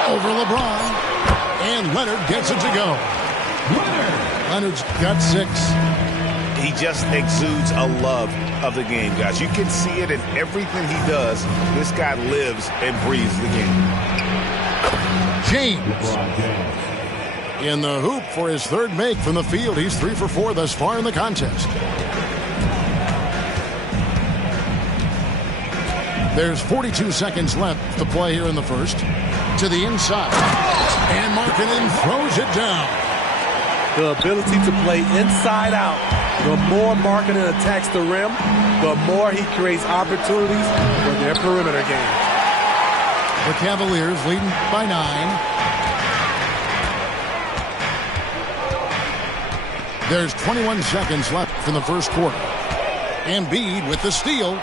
Over LeBron. And Leonard gets it to go. Leonard's got 6. He just exudes a love of the game, guys. You can see it in everything he does. This guy lives and breathes the game. James. In the hoop for his third make from the field. He's 3 for 4 thus far in the contest. There's 42 seconds left to play here in the first. To the inside. And Markkanen throws it down. The ability to play inside out. The more Markkanen attacks the rim, the more he creates opportunities for their perimeter game. The Cavaliers leading by 9. There's 21 seconds left in the first quarter. Embiid with the steal.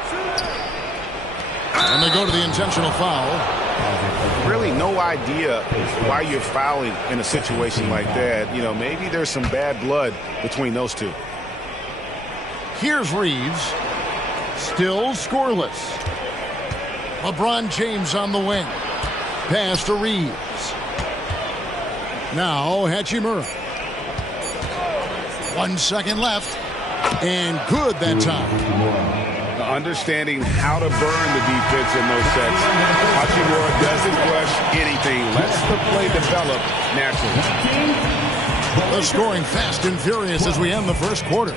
And they go to the intentional foul. Really no idea why you're fouling in a situation like that. You know, maybe there's some bad blood between those two. Here's Reeves. Still scoreless. LeBron James on the wing. Pass to Reeves. Now Hachimura. 1 second left. And good that time. Understanding how to burn the defense in those sets. Hachimura doesn't rush anything. Lets the play develop naturally. The scoring fast and furious as we end the first quarter.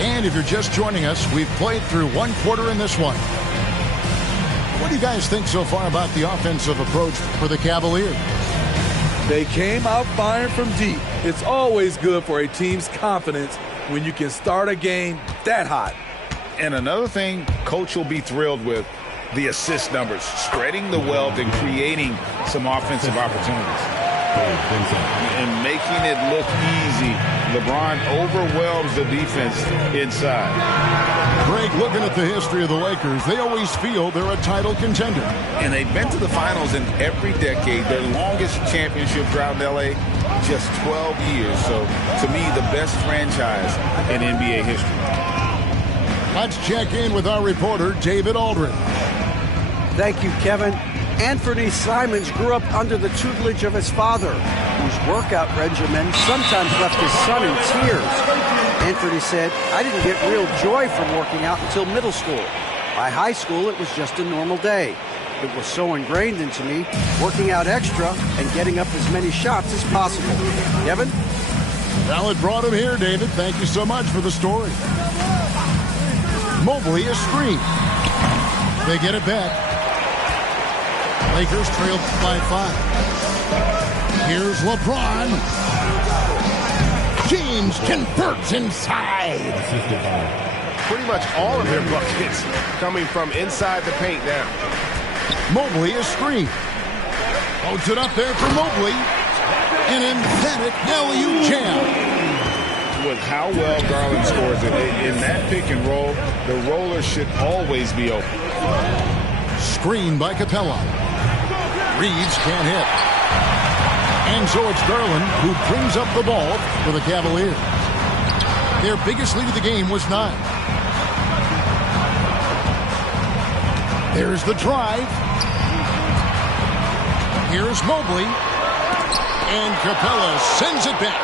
And if you're just joining us, we've played through 1 quarter in this one. What do you guys think so far about the offensive approach for the Cavaliers? They came out firing from deep. It's always good for a team's confidence when you can start a game that hot. And another thing Coach will be thrilled with, the assist numbers, spreading the wealth and creating some offensive opportunities. And making it look easy. LeBron overwhelms the defense inside. Greg, looking at the history of the Lakers, they always feel they're a title contender. And they've been to the finals in every decade. Their longest championship drought in L.A., just 12 years. So, to me, the best franchise in NBA history. Let's check in with our reporter, David Aldridge. Thank you, Kevin. Anthony Simons grew up under the tutelage of his father, whose workout regimen sometimes left his son in tears. Anthony said, "I didn't get real joy from working out until middle school. By high school, it was just a normal day. It was so ingrained into me, working out extra and getting up as many shots as possible." Kevin? Well, it brought him here, David. Thank you so much for the story. Mobley a screen. They get it back. Lakers trailed by 5. Here's LeBron. James converts inside. Pretty much all of their buckets coming from inside the paint now. Mobley a screen. Holds it up there for Mobley. An emphatic alley-oop jam. With how well Garland scores it, in that pick and roll, the roller should always be open. Screen by Capella. Reeves can't hit. And so it's Garland who brings up the ball for the Cavaliers. Their biggest lead of the game was 9. There's the drive. Here's Mobley. And Capella sends it back.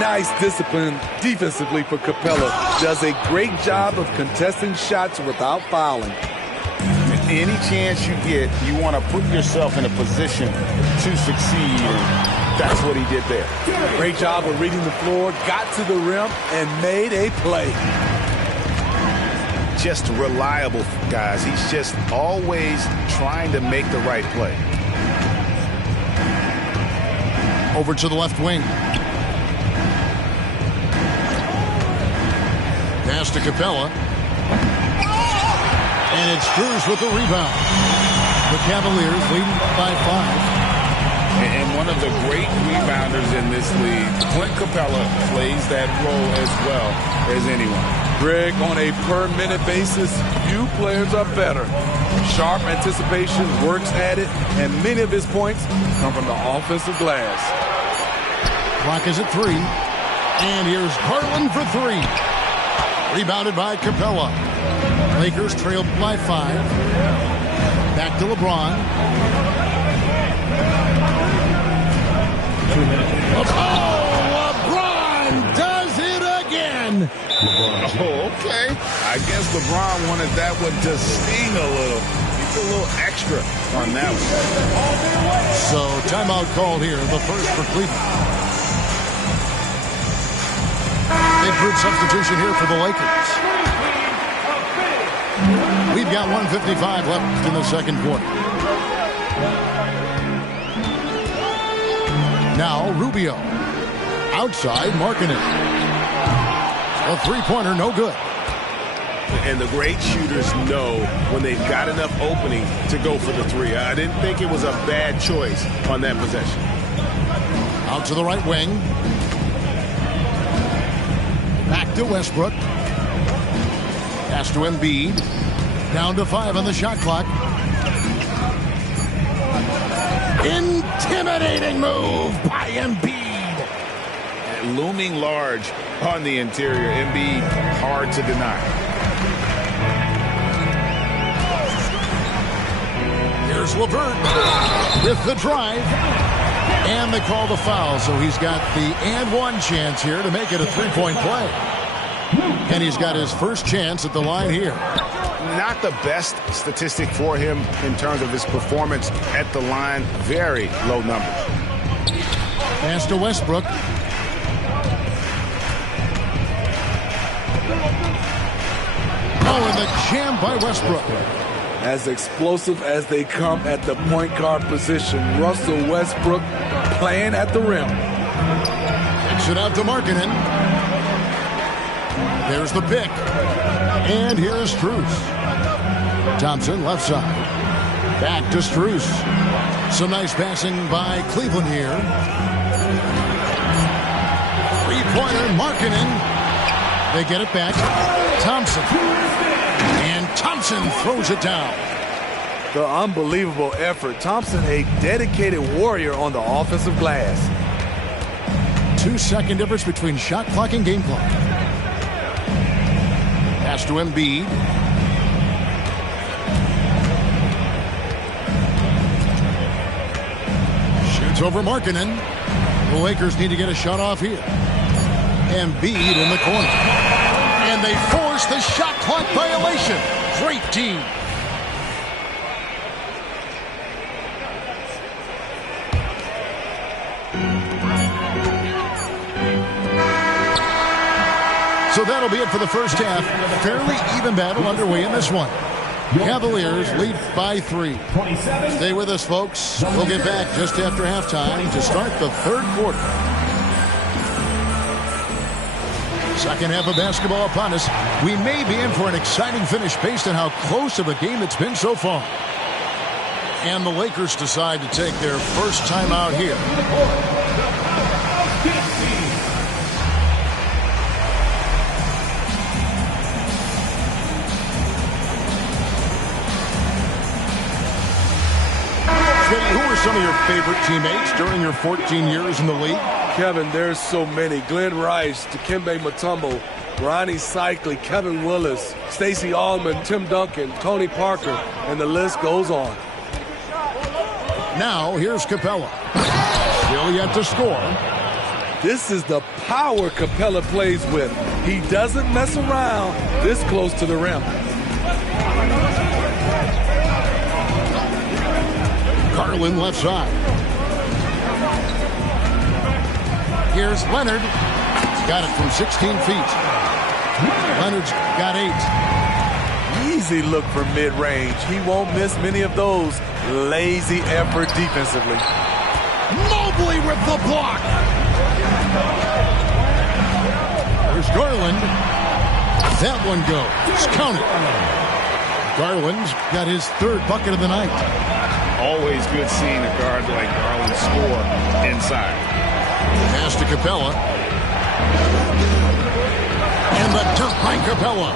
Nice discipline defensively for Capella. Does a great job of contesting shots without fouling. Any chance you get, you want to put yourself in a position to succeed. That's what he did there. Great job of reading the floor, got to the rim, and made a play. Just reliable, guys. He's just always trying to make the right play. Over to the left wing. Pass to Capella. And it's Strus with the rebound. The Cavaliers leading by 5. And one of the great rebounders in this league, Clint Capella, plays that role as well as anyone. Greg, on a per-minute basis, few players are better. Sharp anticipation, works at it, and many of his points come from the offensive glass. Clock is at 3. And here's Garland for 3. Rebounded by Capella. Lakers trailed by 5. Back to LeBron. Oh, LeBron does it again. Oh, okay. I guess LeBron wanted that one to sting a little. He's a little extra on that one. So timeout called here, the first for Cleveland. Big group substitution here for the Lakers. We've got 1:55 left in the second quarter. Now Rubio. Outside, Markkanen. A three-pointer, no good. And the great shooters know when they've got enough opening to go for the three. I didn't think it was a bad choice on that possession. Out to the right wing. Back to Westbrook. Pass to Embiid. Down to 5 on the shot clock. Intimidating move by Embiid. Looming large on the interior. Embiid, hard to deny. Here's LeVert with the drive. And they call the foul, so he's got the and one chance here to make it a three-point play. And he's got his first chance at the line here. Not the best statistic for him in terms of his performance at the line. Very low numbers. Pass to Westbrook. Oh, and the jam by Westbrook. As explosive as they come at the point guard position, Russell Westbrook playing at the rim. Kicks it out to Markkanen. There's the pick. And here's Strus. Thompson, left side. Back to Strus. Some nice passing by Cleveland here. Three-pointer, Markkanen. They get it back. Thompson. And Thompson throws it down. The unbelievable effort. Thompson, a dedicated warrior on the offensive glass. 2-second difference between shot clock and game clock. Pass to Embiid. Shoots over Markkanen. The Lakers need to get a shot off here. Embiid in the corner. And they force the shot clock violation. Great team. So that'll be it for the first half. Fairly even battle underway in this one. Cavaliers lead by 3. Stay with us, folks. We'll get back just after halftime to start the third quarter. Second half of basketball upon us. We may be in for an exciting finish based on how close of a game it's been so far. And the Lakers decide to take their first time out here. Who are some of your favorite teammates during your 14 years in the league? Kevin, there's so many. Glenn Rice, Dikembe Mutombo, Ronnie Cycli, Kevin Willis, Stacey Allman, Tim Duncan, Tony Parker, and the list goes on. Now, here's Capella. Still yet to score. This is the power Capella plays with. He doesn't mess around this close to the rim. Garland left side. Here's Leonard. He's got it from 16 feet. Leonard's got 8. Easy look from mid-range. He won't miss many of those. Lazy effort defensively. Mobley with the block. There's Garland. That one goes. Count it. Garland's got his 3rd bucket of the night. Always good seeing a guard like Garland score inside. Pass to Capella. And the dunk by Capella.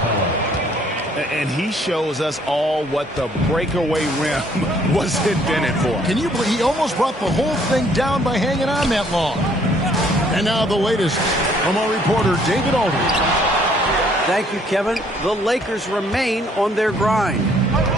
And he shows us all what the breakaway rim was invented for. Can you believe he almost brought the whole thing down by hanging on that long? And now the latest from our reporter, David Aldridge. Thank you, Kevin. The Lakers remain on their grind.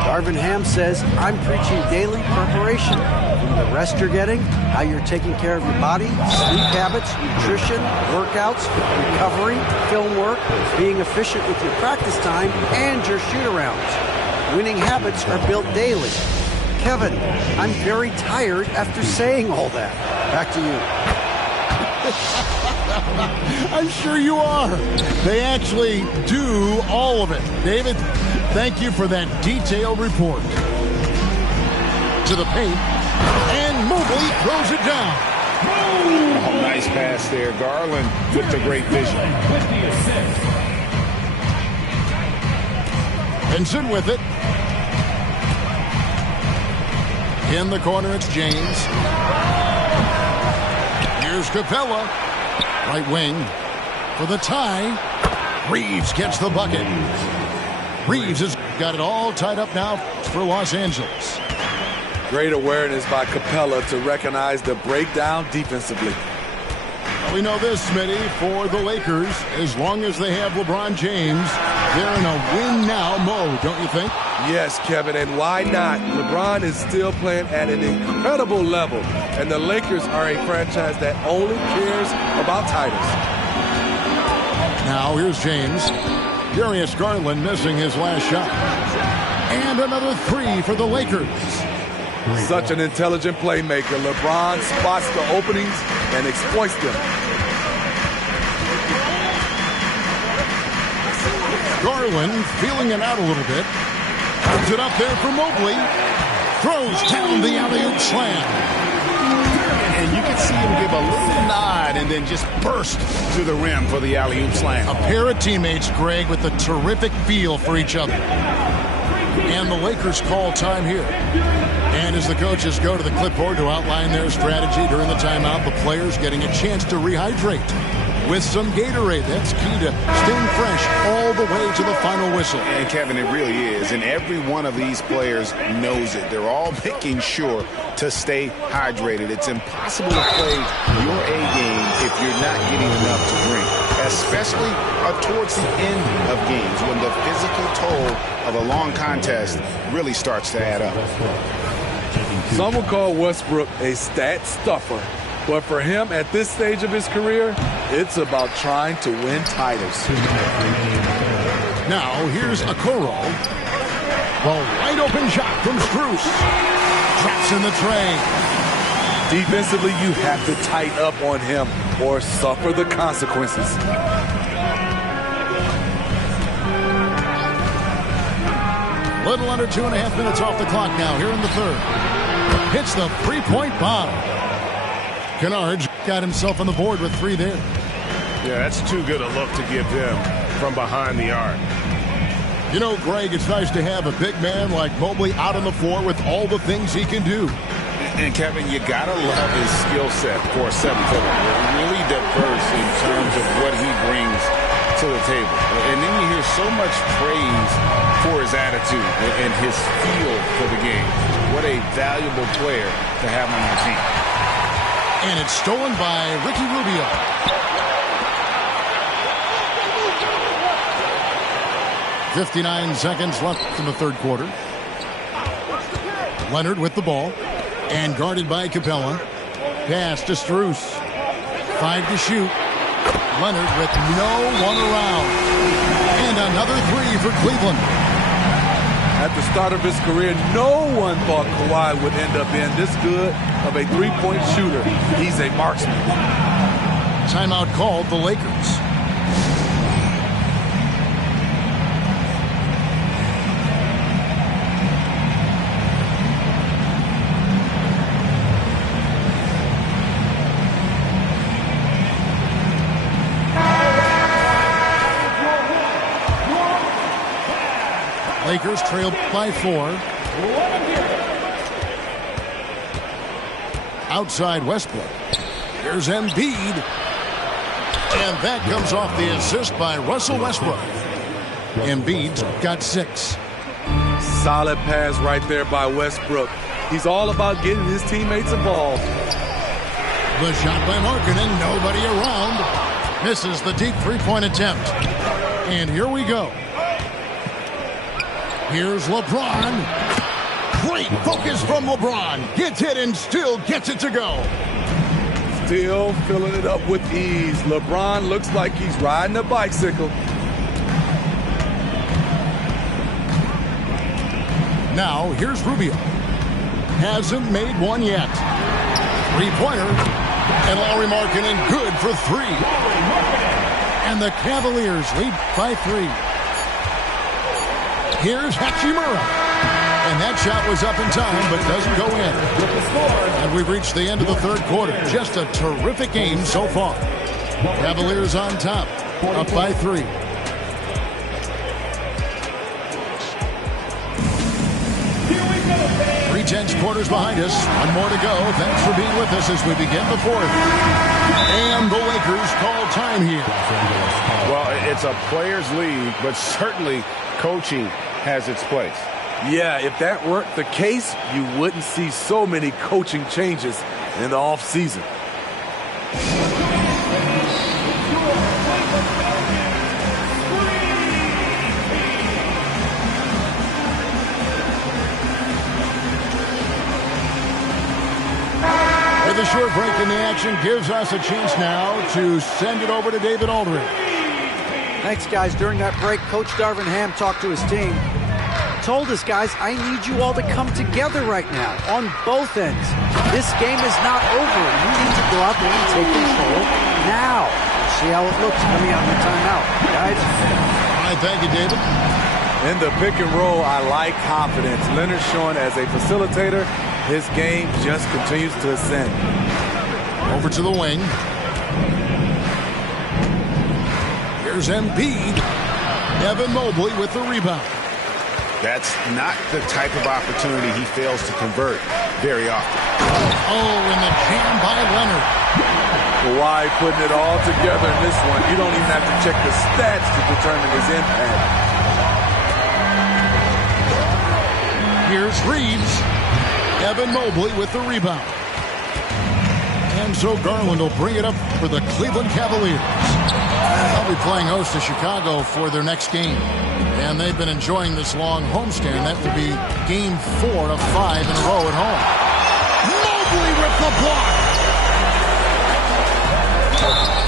Darvin Ham says, I'm preaching daily preparation. From the rest you're getting, how you're taking care of your body, sleep habits, nutrition, workouts, recovery, film work, being efficient with your practice time, and your shoot-arounds. Winning habits are built daily. Kevin, I'm very tired after saying all that. Back to you. I'm sure you are. They actually do all of it. David, thank you for that detailed report. To the paint, and Mobley throws it down. Oh, nice pass there. Garland with the great vision. Vincent with it. In the corner, it's James. Here's Capella. Right wing for the tie. Reeves gets the bucket. Reeves has got it all tied up now for Los Angeles. Great awareness by Capella to recognize the breakdown defensively. We know this, Smitty, for the Lakers, as long as they have LeBron James, they're in a win-now mode, don't you think? Yes, Kevin, and why not? LeBron is still playing at an incredible level, and the Lakers are a franchise that only cares about titles. Now, here's James. Darius Garland missing his last shot. And another 3 for the Lakers. Such an intelligent playmaker. LeBron spots the openings and exploits them. Garland feeling it out a little bit. Puts it up there for Mobley. Throws down the alley-oop slam. And you can see him give a little nod and then just burst to the rim for the alley-oop slam. A pair of teammates, Greg, with a terrific feel for each other. And the Lakers call time here. And as the coaches go to the clipboard to outline their strategy during the timeout, the players getting a chance to rehydrate with some Gatorade. That's key to staying fresh all the way to the final whistle. And Kevin, it really is. And every one of these players knows it. They're all making sure to stay hydrated. It's impossible to play your A game if you're not getting enough to drink, especially towards the end of games when the physical toll of a long contest really starts to add up. Some will call Westbrook a stat stuffer. But for him, at this stage of his career, it's about trying to win titles. Now, here's Okoro. The wide open shot from Strus. Drops in the tray. Defensively, you have to tighten up on him or suffer the consequences. Little under 2.5 minutes off the clock now here in the third. Hits the three-point bomb. Kennard's got himself on the board with 3 there. Yeah, that's too good a look to give him from behind the arc. You know, Greg, it's nice to have a big man like Mobley out on the floor with all the things he can do. And Kevin, you gotta love his skill set for a 7-footer. Really diverse in terms of what he brings to the table. And then you hear so much praise for his attitude and his feel for the game. What a valuable player to have on your team. And it's stolen by Ricky Rubio. .59 seconds left in the third quarter. Leonard with the ball. And guarded by Capella. Pass to Strus. 5 to shoot. Leonard with no one around. And another 3 for Cleveland. At the start of his career, no one thought Kawhi would end up being this good of a three-point shooter. He's a marksman. Timeout called the Lakers. Lakers trail by 4. Outside Westbrook. Here's Embiid. And that comes off the assist by Russell Westbrook. Embiid's got 6. Solid pass right there by Westbrook. He's all about getting his teammates involved. The shot by Markkanen, nobody around. Misses the deep three-point attempt. And here we go. Here's LeBron. Great focus from LeBron. Gets it and still gets it to go. Still filling it up with ease. LeBron looks like he's riding a bicycle. Now, here's Rubio. Hasn't made one yet. Three-pointer. And Lauri Markkanen good for 3. And the Cavaliers lead by 3. Here's Hachimura. And that shot was up in time, but doesn't go in. And we've reached the end of the third quarter. Just a terrific game so far. Cavaliers on top, up by 3. 3:10 quarters behind us. One more to go. Thanks for being with us as we begin the fourth. And the Lakers call time here. Well, it's a players' league, but certainly coaching has its place. Yeah, if that weren't the case, you wouldn't see so many coaching changes in the offseason. With a short break in the action gives us a chance now to send it over to David Aldridge. Thanks, guys. During that break, Coach Darvin Ham talked to his team. Told us, guys, I need you all to come together right now on both ends. This game is not over. You need to go out there and take control now. We'll see how it looks coming out in the timeout. Guys? All right, thank you, David. In the pick and roll, I like confidence. Leonard showing as a facilitator, his game just continues to ascend. Over to the wing. Here's Embiid. Evan Mobley with the rebound. That's not the type of opportunity he fails to convert very often. Oh, and the jam by Leonard. Kawhi putting it all together in this one. You don't even have to check the stats to determine his impact. Here's Reeves. Evan Mobley with the rebound. And so Garland will bring it up for the Cleveland Cavaliers. They'll be playing host to Chicago for their next game. And they've been enjoying this long homestand. That will be game 4 of 5 in a row at home. Mobley with the block.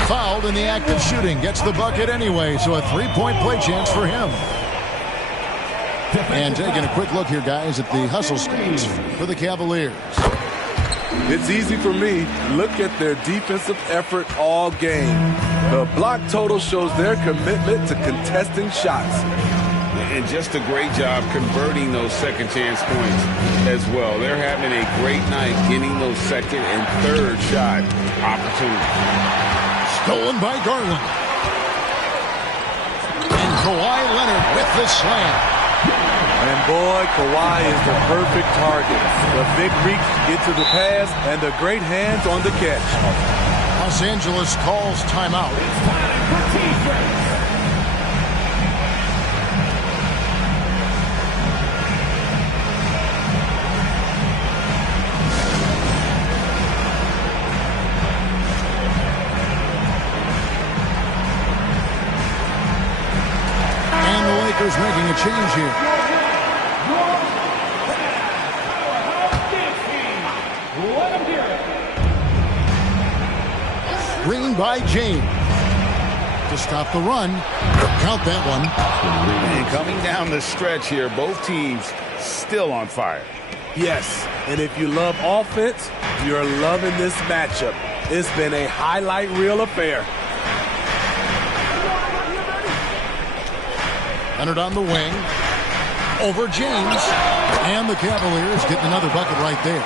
Fouled in the act of shooting. Gets the bucket anyway, so a 3-point play chance for him. And taking a quick look here, guys, at the hustle stats for the Cavaliers. It's easy for me. Look at their defensive effort all game. The block total shows their commitment to contesting shots. And just a great job converting those second chance points as well. They're having a great night getting those second and third shot opportunities. Stolen by Garland. And Kawhi Leonard with the slam. And boy, Kawhi is the perfect target. The big reach into the pass and the great hands on the catch. Los Angeles calls timeout. And the Lakers making a change here. Screen by James to stop the run. Count that one. And coming down the stretch here, both teams still on fire. Yes, and if you love offense, you're loving this matchup. It's been a highlight reel affair. Leonard on the wing. Over James. And the Cavaliers getting another bucket right there.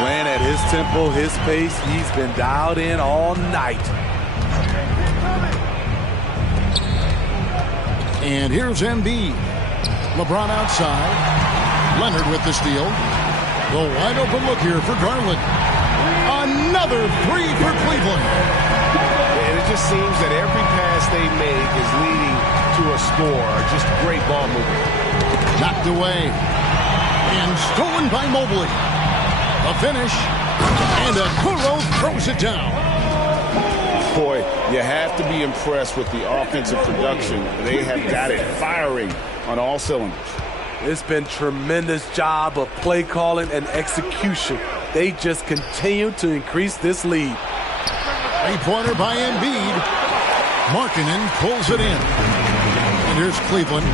Playing at his tempo, his pace. He's been dialed in all night. And here's Embiid. LeBron outside. Leonard with the steal. The wide open look here for Garland. Another three for Cleveland. And it just seems that every pass they make is leading to a score. Just great ball movement. Knocked away. And stolen by Mobley. A finish. And Okoro throws it down. Boy, you have to be impressed with the offensive production. They have got it firing on all cylinders. It's been tremendous job of play calling and execution. They just continue to increase this lead. Three-pointer by Embiid. Markkanen pulls it in. And here's Cleveland.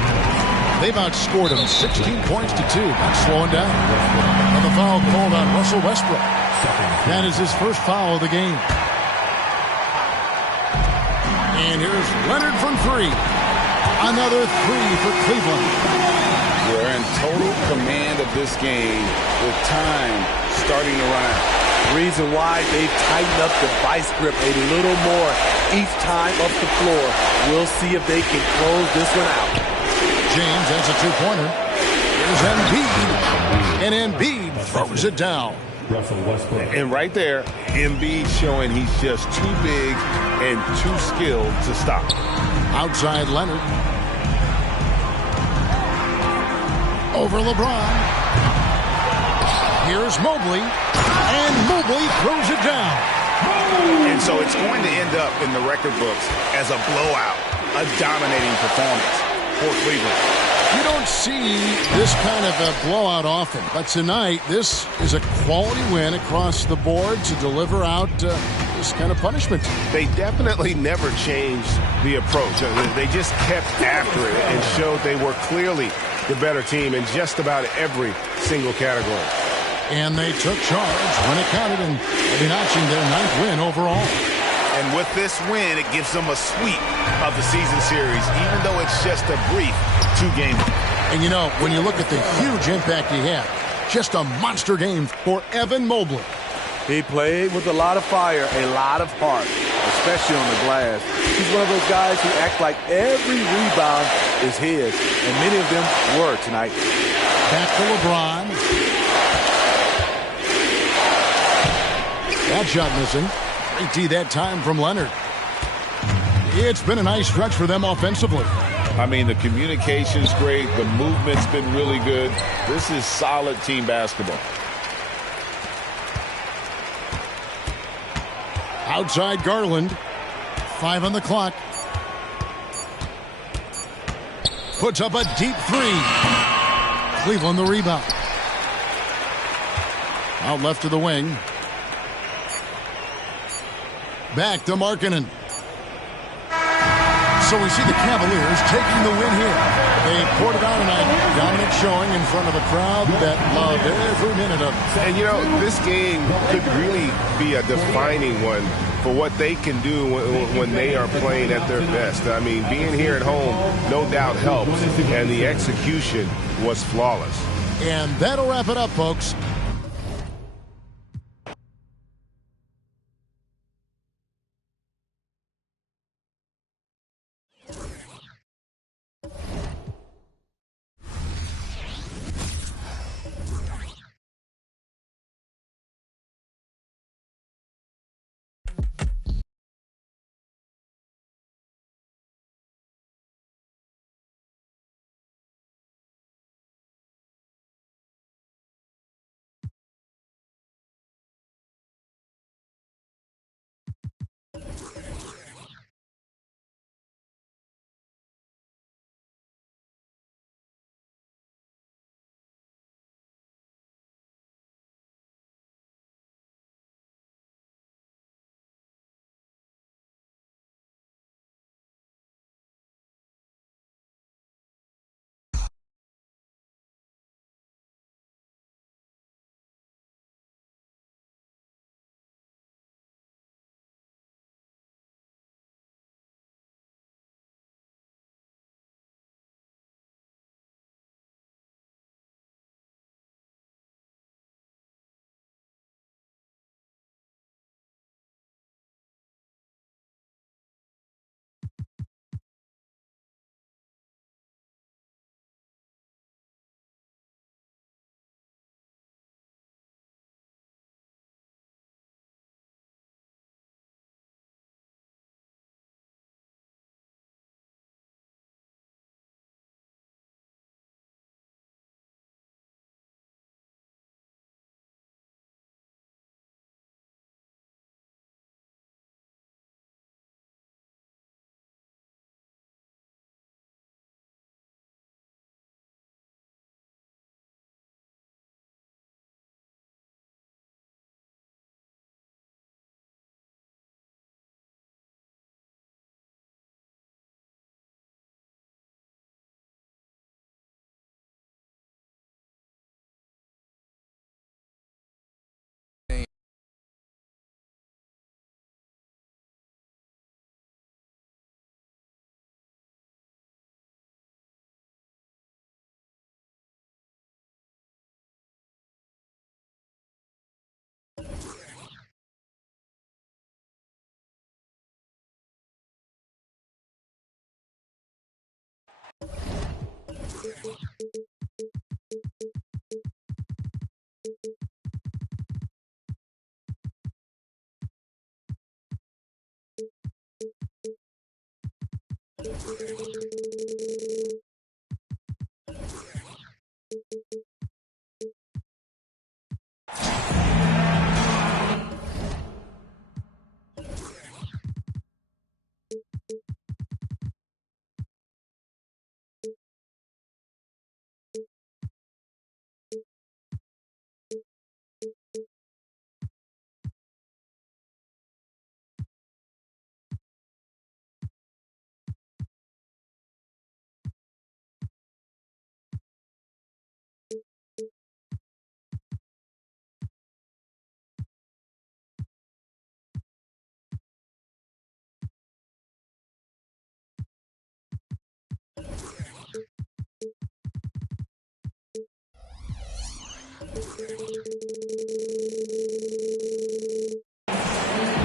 They've outscored him 16 points to 2. Not slowing down. And the foul called on Russell Westbrook. That is his first foul of the game. And here's Leonard from three. Another three for Cleveland. They're in total command of this game with time starting to run out. Reason why they've tightened up the vice grip a little more each time up the floor. We'll see if they can close this one out. James has a two-pointer. Here's Embiid. And Embiid throws it down. Russell Westbrook. And right there, Embiid showing he's just too big and too skilled to stop. Outside Leonard. Over LeBron. Here's Mobley. And Mobley throws it down. And so it's going to end up in the record books as a blowout, a dominating performance for Cleveland. You don't see this kind of a blowout often, but tonight this is a quality win across the board to deliver out this kind of punishment. They definitely never changed the approach. They just kept after it and showed they were clearly the better team in just about every single category. And they took charge when it counted, and they'll be notching their 9th win overall. And with this win, it gives them a sweep of the season series, even though it's just a brief 2-game. And you know, when you look at the huge impact he had, just a monster game for Evan Mobley. He played with a lot of fire, a lot of heart, especially on the glass. He's one of those guys who act like every rebound is his, and many of them were tonight. Back to LeBron. That shot missing. Great D that time from Leonard. It's been a nice stretch for them offensively. I mean, the communication's great. The movement's been really good. This is solid team basketball. Outside Garland. 5 on the clock. Puts up a deep three. Cleveland the rebound. Out left to the wing. Back to Markkanen. So we see the Cavaliers taking the win here. They poured it out tonight. Dominant showing in front of a crowd that loved every minute of it. And, you know, this game could really be a defining one for what they can do when they are playing at their best. I mean, being here at home no doubt helps, and the execution was flawless. And that'll wrap it up, folks.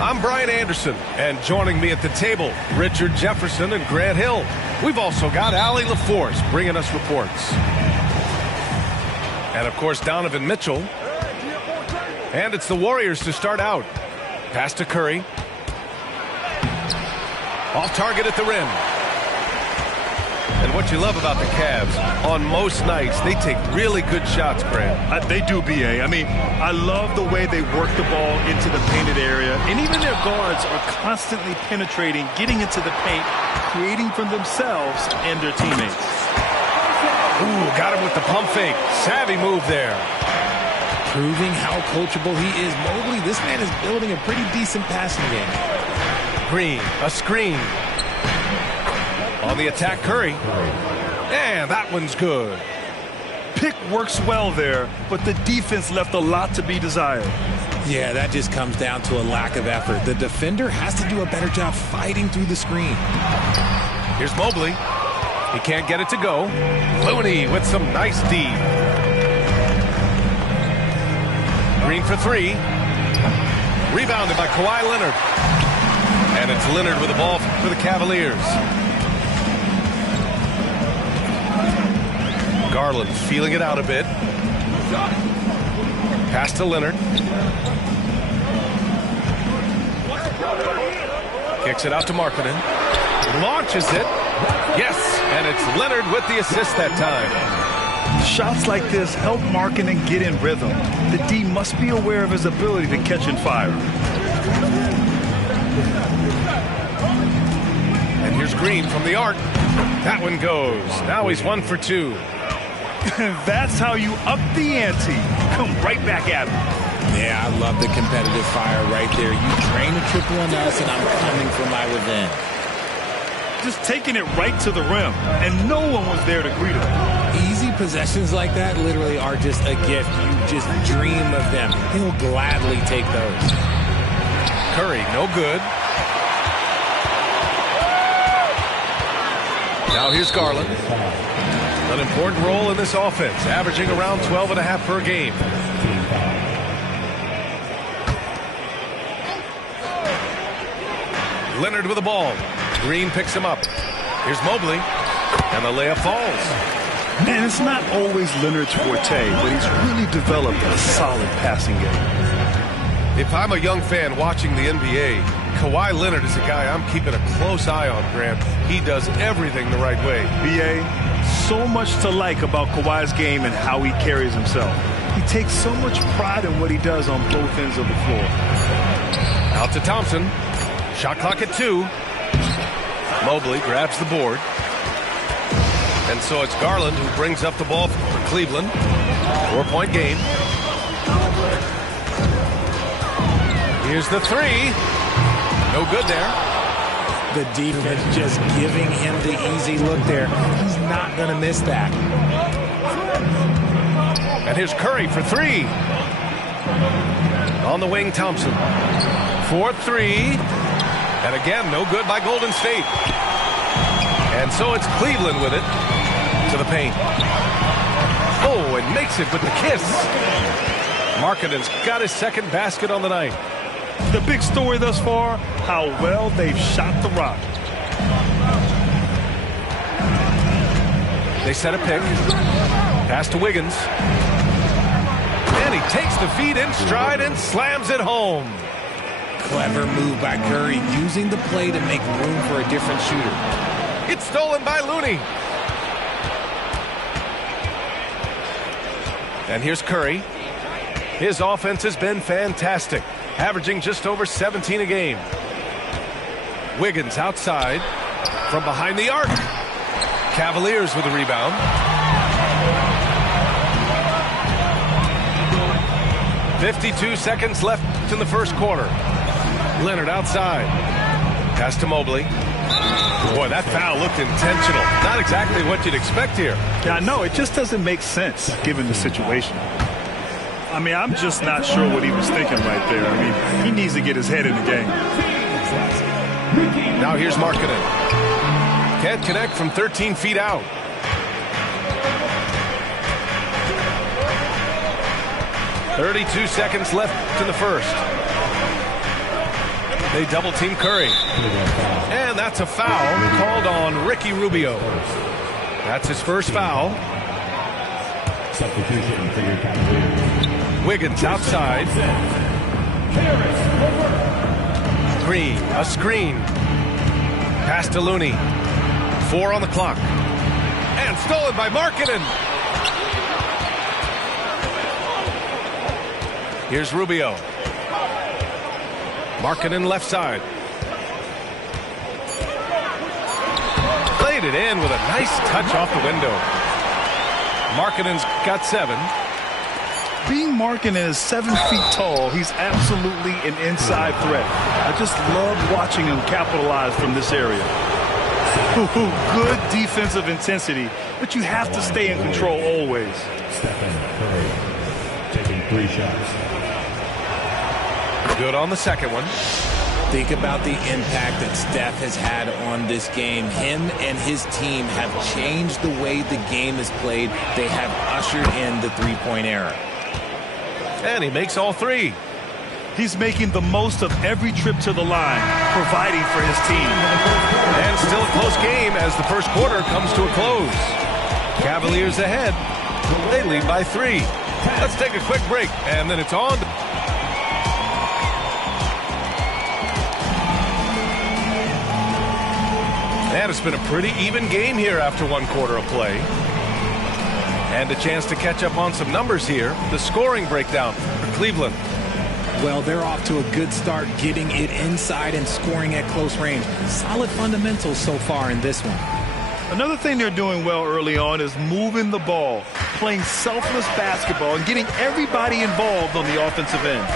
I'm Brian Anderson, and joining me at the table, Richard Jefferson and Grant Hill. We've also got Allie LaForce bringing us reports. And, of course, Donovan Mitchell. And it's the Warriors to start out. Pass to Curry. Off target at the rim. And what you love about the Cavs, on most nights, they take really good shots, Grant. They do, B.A. I mean, I love the way they work the ball into the painted area. And even their guards are constantly penetrating, getting into the paint, creating for themselves and their teammates. Ooh, got him with the pump fake. Savvy move there. Proving how coachable he is. Mobley, this man is building a pretty decent passing game. Green, a screen. On the attack, Curry. And that one's good. Pick works well there, but the defense left a lot to be desired. Yeah, that just comes down to a lack of effort. The defender has to do a better job fighting through the screen. Here's Mobley. He can't get it to go. Looney with some nice D. Green for three. Rebounded by Kawhi Leonard. And it's Leonard with the ball for the Cavaliers. Garland feeling it out a bit. Pass to Leonard. Kicks it out to Markkanen. Launches it. Yes, and it's Leonard with the assist that time. Shots like this help Markkanen get in rhythm. The D must be aware of his ability to catch and fire. And here's Green from the arc. That one goes. Now he's 1 for 2. That's how you up the ante. Come right back at him. Yeah, I love the competitive fire right there. You drain a triple on us, and I'm coming for my revenge. Just taking it right to the rim, and no one was there to greet him. Easy possessions like that literally are just a gift. You just dream of them. He'll gladly take those. Curry, no good. Now here's Garland. An important role in this offense, averaging around 12.5 per game. Leonard with the ball. Green picks him up. Here's Mobley. And the layup falls. Man, it's not always Leonard's forte, but he's really developed a solid passing game. If I'm a young fan watching the NBA, Kawhi Leonard is a guy I'm keeping a close eye on, Grant. He does everything the right way. B.A., so much to like about Kawhi's game and how he carries himself. He takes so much pride in what he does on both ends of the floor. Out to Thompson. Shot clock at 2. Mobley grabs the board. And so it's Garland who brings up the ball for Cleveland. 4-point game. Here's the three. No good there. The defense just giving him the easy look there. He's not going to miss that. And here's Curry for 3. On the wing, Thompson. 4-3. And again, no good by Golden State. And so it's Cleveland with it to the paint. Oh, and makes it with the kiss. Markkanen's got his second basket on the night. The big story thus far, how well they've shot the rock. They set a pick. Pass to Wiggins. And he takes the feed in stride and slams it home. Clever move by Curry, using the play to make room for a different shooter. It's stolen by Looney. And here's Curry. His offense has been fantastic, averaging just over 17 a game. Wiggins outside from behind the arc. Cavaliers with a rebound. .52 seconds left in the first quarter. Leonard outside. Pass to Mobley. Boy, that foul looked intentional. Not exactly what you'd expect here. Yeah, no, it just doesn't make sense given the situation. I mean, I'm just not sure what he was thinking right there. I mean, he needs to get his head in the game. Now here's Markkanen. Can't connect from 13 feet out. .32 seconds left in the first. They double team Curry. And that's a foul called on Ricky Rubio. That's his first foul. Substitution for your Cavaliers. Wiggins outside. Green, a screen. Pass to Looney. 4 on the clock. And stolen by Markkanen. Here's Rubio. Markkanen left side. Played it in with a nice touch off the window. Markkanen's got 7. Being Markkanen is 7 feet tall, he's absolutely an inside threat. I just love watching him capitalize from this area. Good defensive intensity, but you have to stay in control always. Stephen Curry taking 3 shots. Good on the second one. Think about the impact that Steph has had on this game. Him and his team have changed the way the game is played. They have ushered in the three-point era. And he makes all 3. He's making the most of every trip to the line, providing for his team. And still a close game as the first quarter comes to a close. Cavaliers ahead. They lead by 3. Let's take a quick break, and then it's on. And it's been a pretty even game here after 1 quarter of play. And a chance to catch up on some numbers here. The scoring breakdown for Cleveland. Well, they're off to a good start, getting it inside and scoring at close range. Solid fundamentals so far in this one. Another thing they're doing well early on is moving the ball, playing selfless basketball, and getting everybody involved on the offensive end.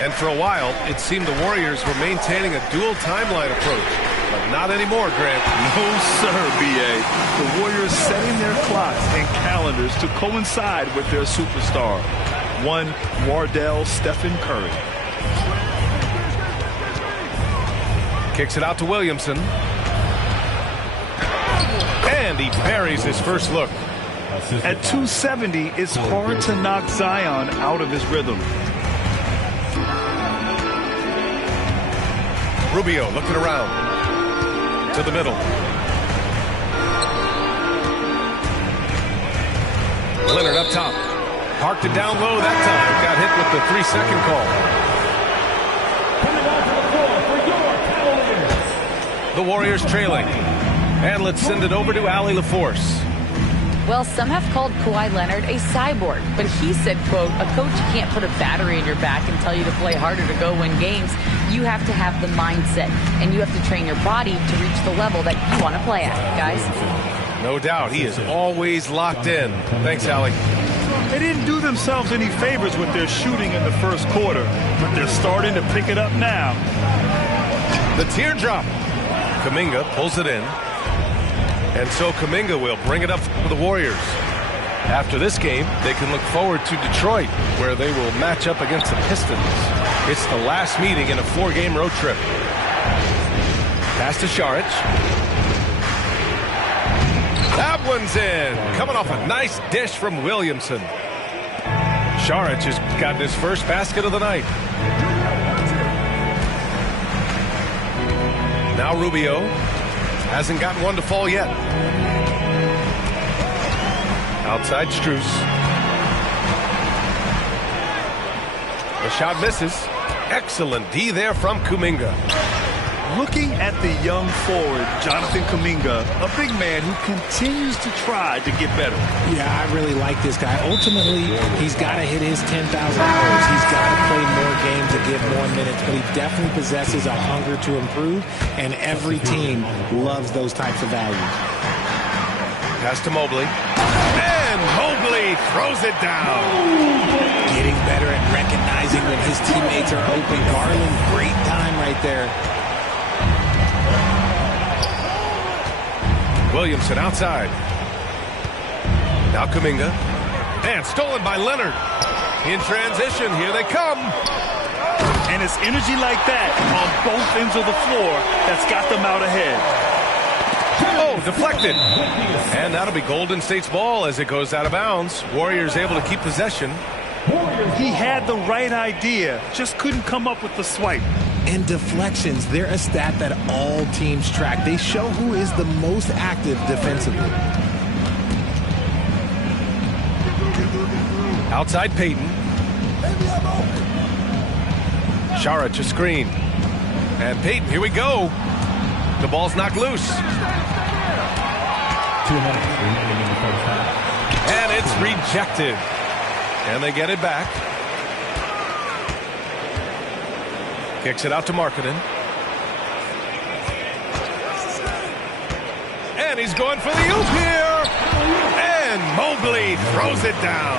And for a while, it seemed the Warriors were maintaining a dual timeline approach. But not anymore, Grant. No, sir, B.A. The Warriors setting their clocks and calendars to coincide with their superstar, one Wardell Stephen Curry. Kicks it out to Williamson. And he buries his first look. At 270, it's hard to knock Zion out of his rhythm. Rubio looking around. To the middle. Leonard up top. Parked it down low that time. Got hit with the 3-second call. The Warriors trailing. And let's send it over to Allie LaForce. Well, some have called Kawhi Leonard a cyborg, but he said, quote, a coach can't put a battery in your back and tell you to play harder to go win games. You have to have the mindset, and you have to train your body to reach the level that you want to play at, guys. No doubt. He is always locked in. Thanks, Allie. They didn't do themselves any favors with their shooting in the first quarter, but they're starting to pick it up now. The teardrop. Kuminga pulls it in. And so Kuminga will bring it up for the Warriors. After this game, they can look forward to Detroit, where they will match up against the Pistons. It's the last meeting in a 4-game road trip. Pass to Šarić. That one's in. Coming off a nice dish from Williamson. Šarić has gotten his first basket of the night. Now Rubio. Hasn't gotten one to fall yet. Outside Strus. The shot misses. Excellent D there from Kuminga. Looking at the young forward, Jonathan Kuminga, a big man who continues to try to get better. Yeah, I really like this guy. Ultimately, he's got to hit his 10,000 goals. He's got to play more games and get more minutes, but he definitely possesses a hunger to improve, and every team loves those types of values. Pass to Mobley. And Mobley throws it down. Getting better at recognizing when his teammates are open. Garland, great time right there. Williamson outside. Now Kuminga. And stolen by Leonard. In transition, here they come. And it's energy like that on both ends of the floor that's got them out ahead. Oh, deflected. And that'll be Golden State's ball as it goes out of bounds. Warriors able to keep possession. He had the right idea, just couldn't come up with the swipe. And deflections, they're a stat that all teams track. They show who is the most active defensively. Outside Payton. Shara to screen. And Payton, here we go. The ball's knocked loose. 2 minutes remaining in the first half. And it's rejected. And they get it back. Kicks it out to Markkanen. And he's going for the oop here. And Mobley throws it down.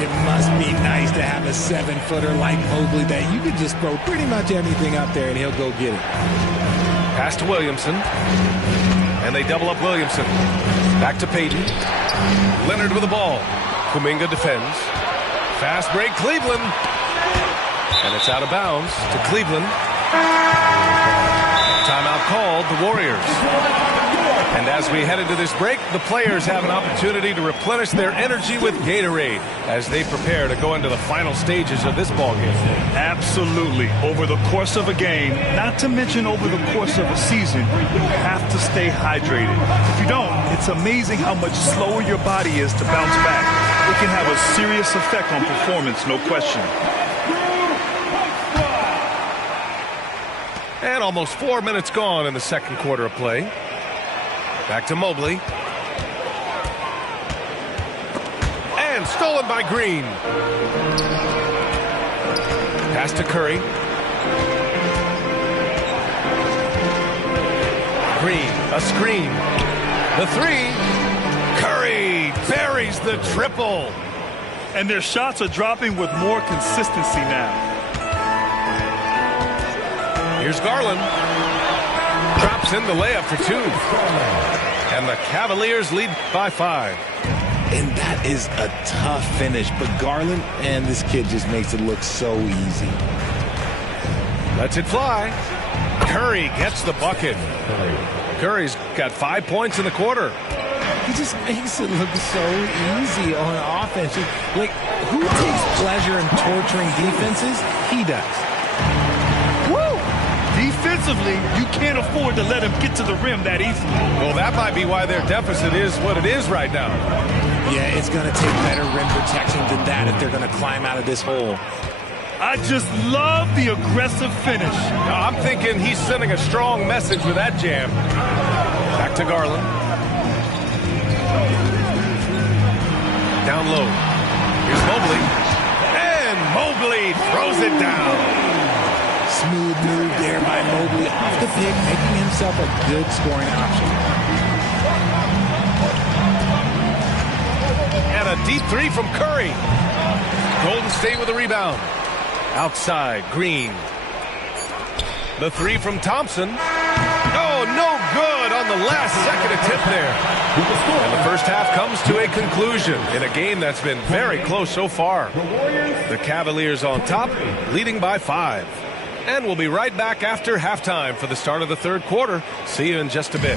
It must be nice to have a 7-footer like Mobley that you could just throw pretty much anything up there and he'll go get it. Pass to Williamson. And they double up Williamson. Back to Payton. Leonard with the ball. Kuminga defends. Fast break, Cleveland. And it's out of bounds to Cleveland. Timeout called, the Warriors. And as we head into this break, the players have an opportunity to replenish their energy with Gatorade as they prepare to go into the final stages of this ballgame. Absolutely. Over the course of a game, not to mention over the course of a season, you have to stay hydrated. If you don't, it's amazing how much slower your body is to bounce back. It can have a serious effect on performance, no question. And almost 4 minutes gone in the second quarter of play. Back to Mobley. And stolen by Green. Pass to Curry. Green, a screen. The three. Curry buries the triple. And their shots are dropping with more consistency now. Here's Garland. Drops in the layup for 2. And the Cavaliers lead by 5. And that is a tough finish, but Garland and this kid just makes it look so easy. Lets it fly. Curry gets the bucket. Curry's got 5 points in the quarter. He just makes it look so easy on offense. Like, who takes pleasure in torturing defenses? He does. Defensively, you can't afford to let him get to the rim that easily. Well, that might be why their deficit is what it is right now. Yeah, it's going to take better rim protection than that if they're going to climb out of this hole. I just love the aggressive finish. Now, I'm thinking he's sending a strong message with that jam. Back to Garland. Down low. Here's Mobley. And Mobley throws it down. Smooth move there by Mobley off the pick, making himself a good scoring option. And a deep 3 from Curry. Golden State with a rebound. Outside, Green. The 3 from Thompson. Oh, no good on the last second attempt there. And the first half comes to a conclusion in a game that's been very close so far. The Cavaliers on top, leading by 5. And we'll be right back after halftime for the start of the third quarter. See you in just a bit.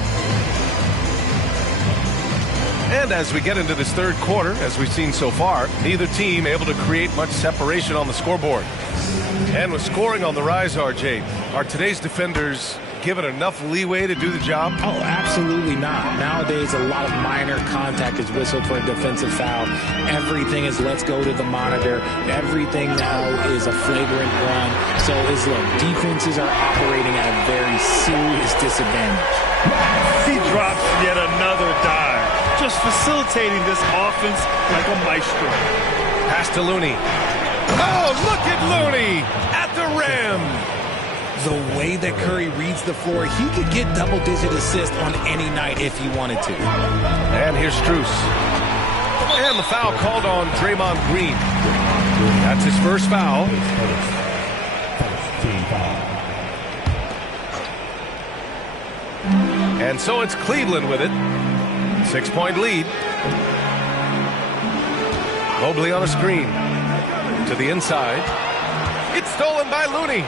And as we get into this third quarter, as we've seen so far, neither team able to create much separation on the scoreboard. And with scoring on the rise, RJ, are today's defenders given enough leeway to do the job? Oh, absolutely not. Nowadays, a lot of minor contact is whistled for a defensive foul. Everything is let's go to the monitor. Everything now is a flagrant run. So, defenses are operating at a very serious disadvantage. He drops yet another dive, just facilitating this offense like a maestro. Pass to Looney. Oh, look at Looney at the rim. The way that Curry reads the floor, he could get double-digit assists on any night if he wanted to. And here's Strus. And the foul called on Draymond Green. That's his first foul. And so it's Cleveland with it. 6-point lead. Mobley on a screen. To the inside. It's stolen by Looney.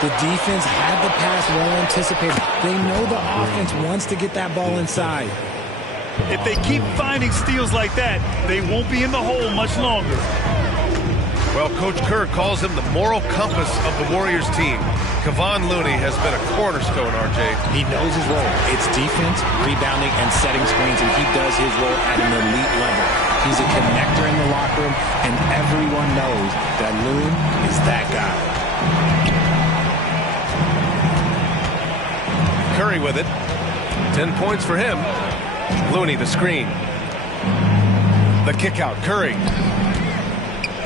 The defense had the pass well anticipated. They know the offense wants to get that ball inside. If they keep finding steals like that, they won't be in the hole much longer. Well, Coach Kerr calls him the moral compass of the Warriors team. Kevon Looney has been a cornerstone, RJ. He knows his role. It's defense, rebounding, and setting screens, and he does his role at an elite level. He's a connector in the locker room, and everyone knows that Loon is that guy. Curry with it. 10 points for him. Looney the screen. The kick out. Curry.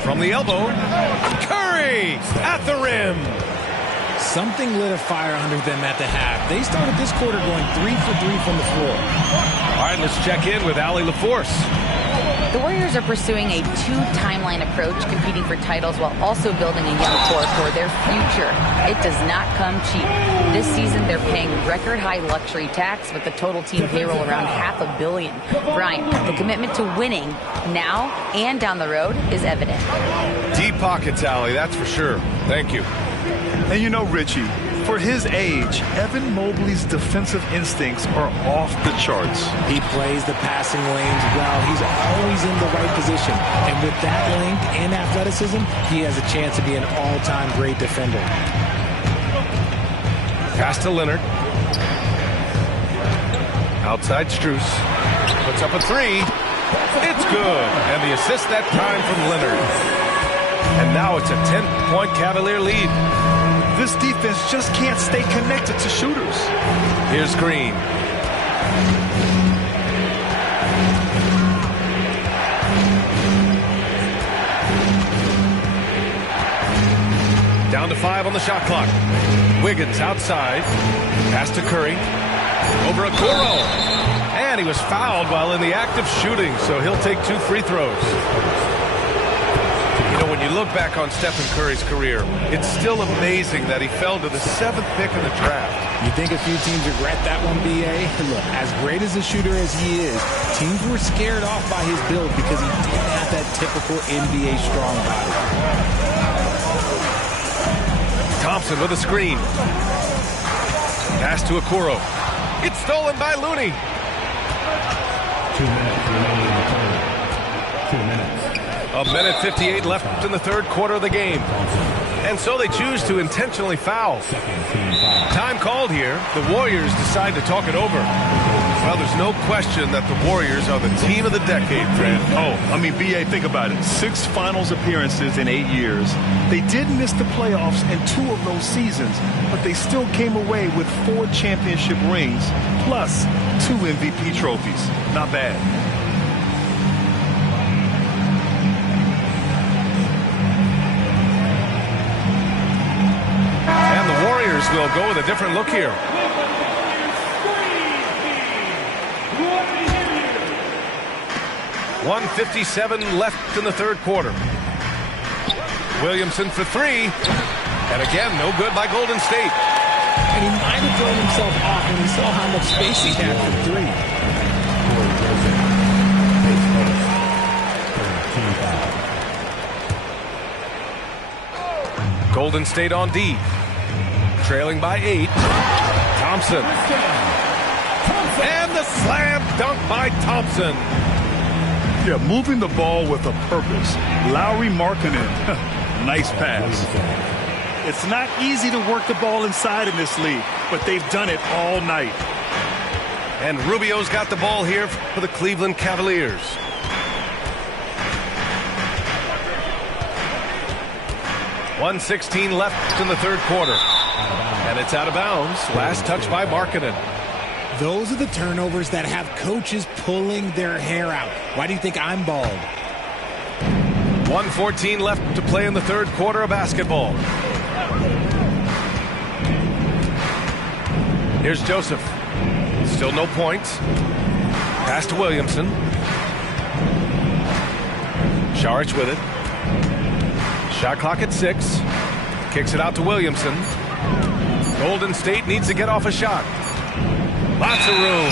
From the elbow. Curry at the rim. Something lit a fire under them at the half. They started this quarter going 3 for 3 from the floor. All right, let's check in with Allie LaForce. The Warriors are pursuing a two-timeline approach, competing for titles while also building a young core for their future. It does not come cheap. This season, they're paying record-high luxury tax with the total team payroll around $500 million. Brian, the commitment to winning now and down the road is evident. Deep pockets, Allie, that's for sure. Thank you. And you know, Richie, for his age, Evan Mobley's defensive instincts are off the charts. He plays the passing lanes well. He's always in the right position. And with that length and athleticism, he has a chance to be an all-time great defender. Pass to Leonard. Outside Strus. Puts up a three. It's good. And the assist that time from Leonard. And now it's a 10-point Cavalier lead. This defense just can't stay connected to shooters. Here's Green. Down to 5 on the shot clock. Wiggins outside. Pass to Curry. Over Okoro. And he was fouled while in the act of shooting, so he'll take 2 free throws. You know, when you look back on Stephen Curry's career, it's still amazing that he fell to the 7th pick in the draft. You think a few teams regret that one, B.A.? Look, as great as a shooter as he is, teams were scared off by his build because he didn't have that typical NBA strong body. Thompson with a screen. Pass to Okoro. It's stolen by Looney. 2 minutes remaining in the third. 2 minutes. A minute 58 left in the third quarter of the game. And so they choose to intentionally foul. Time called here. The Warriors decide to talk it over. Well, there's no question that the Warriors are the team of the decade, Fred. Oh, I mean, B.A., think about it. 6 finals appearances in 8 years. They did miss the playoffs in 2 of those seasons, but they still came away with 4 championship rings, plus 2 MVP trophies. Not bad. And the Warriors will go with a different look here. .157 left in the third quarter. Williamson for 3. And again, no good by Golden State. And he might have thrown himself off when he saw how much space he had for 3. Golden State on D. Trailing by 8. Thompson. And the slam dunk by Thompson. Yeah, moving the ball with a purpose. Lauri Markkanen. Nice pass. It's not easy to work the ball inside in this league, but they've done it all night. And Rubio's got the ball here for the Cleveland Cavaliers. .116 left in the third quarter. And it's out of bounds. Last touch by Markkanen. Those are the turnovers that have coaches pulling their hair out. Why do you think I'm bald? 1:14 left to play in the third quarter of basketball. Here's Joseph. Still no points. Pass to Williamson. Šarić with it. Shot clock at 6. Kicks it out to Williamson. Golden State needs to get off a shot. Lots of room.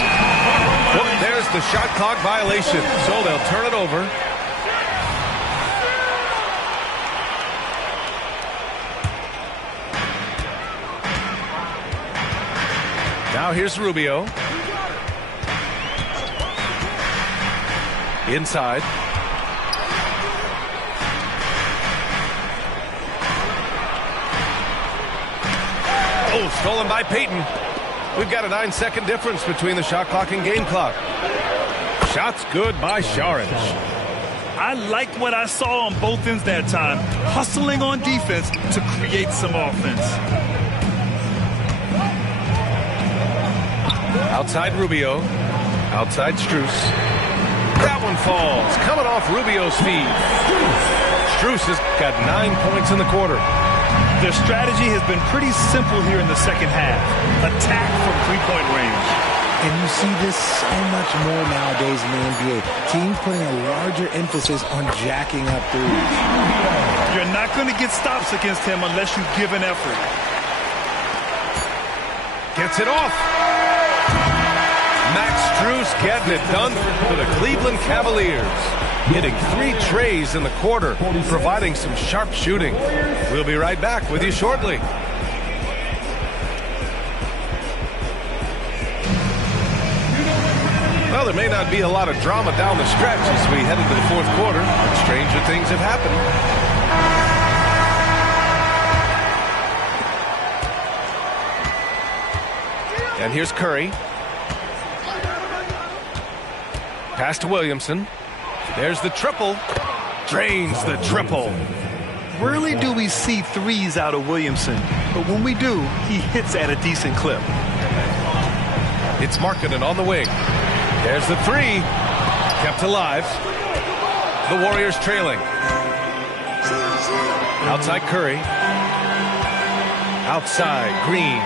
Whoop, there's the shot clock violation. So they'll turn it over. Now here's Rubio. Inside. Oh, stolen by Payton. We've got a 9-second difference between the shot clock and game clock. Shots good by Šarić. I liked what I saw on both ends that time. Hustling on defense to create some offense. Outside Rubio. Outside Strus. That one falls. Coming off Rubio's feet. Strus has got 9 points in the quarter. Their strategy has been pretty simple here in the second half. Attack from three-point range. And you see this so much more nowadays in the NBA. Teams putting a larger emphasis on jacking up threes. You're not going to get stops against him unless you give an effort. Gets it off. Max Strus getting it done for the Cleveland Cavaliers. Hitting 3 trays in the quarter, providing some sharp shooting. We'll be right back with you shortly. Well, there may not be a lot of drama down the stretch as we head into the fourth quarter, but stranger things have happened. And here's Curry. Pass to Williamson. There's the triple. Drains the triple. Rarely do we see threes out of Williamson, but when we do, he hits at a decent clip. It's Markkanen on the wing. There's the 3. Kept alive. The Warriors trailing. Outside Curry. Outside Green.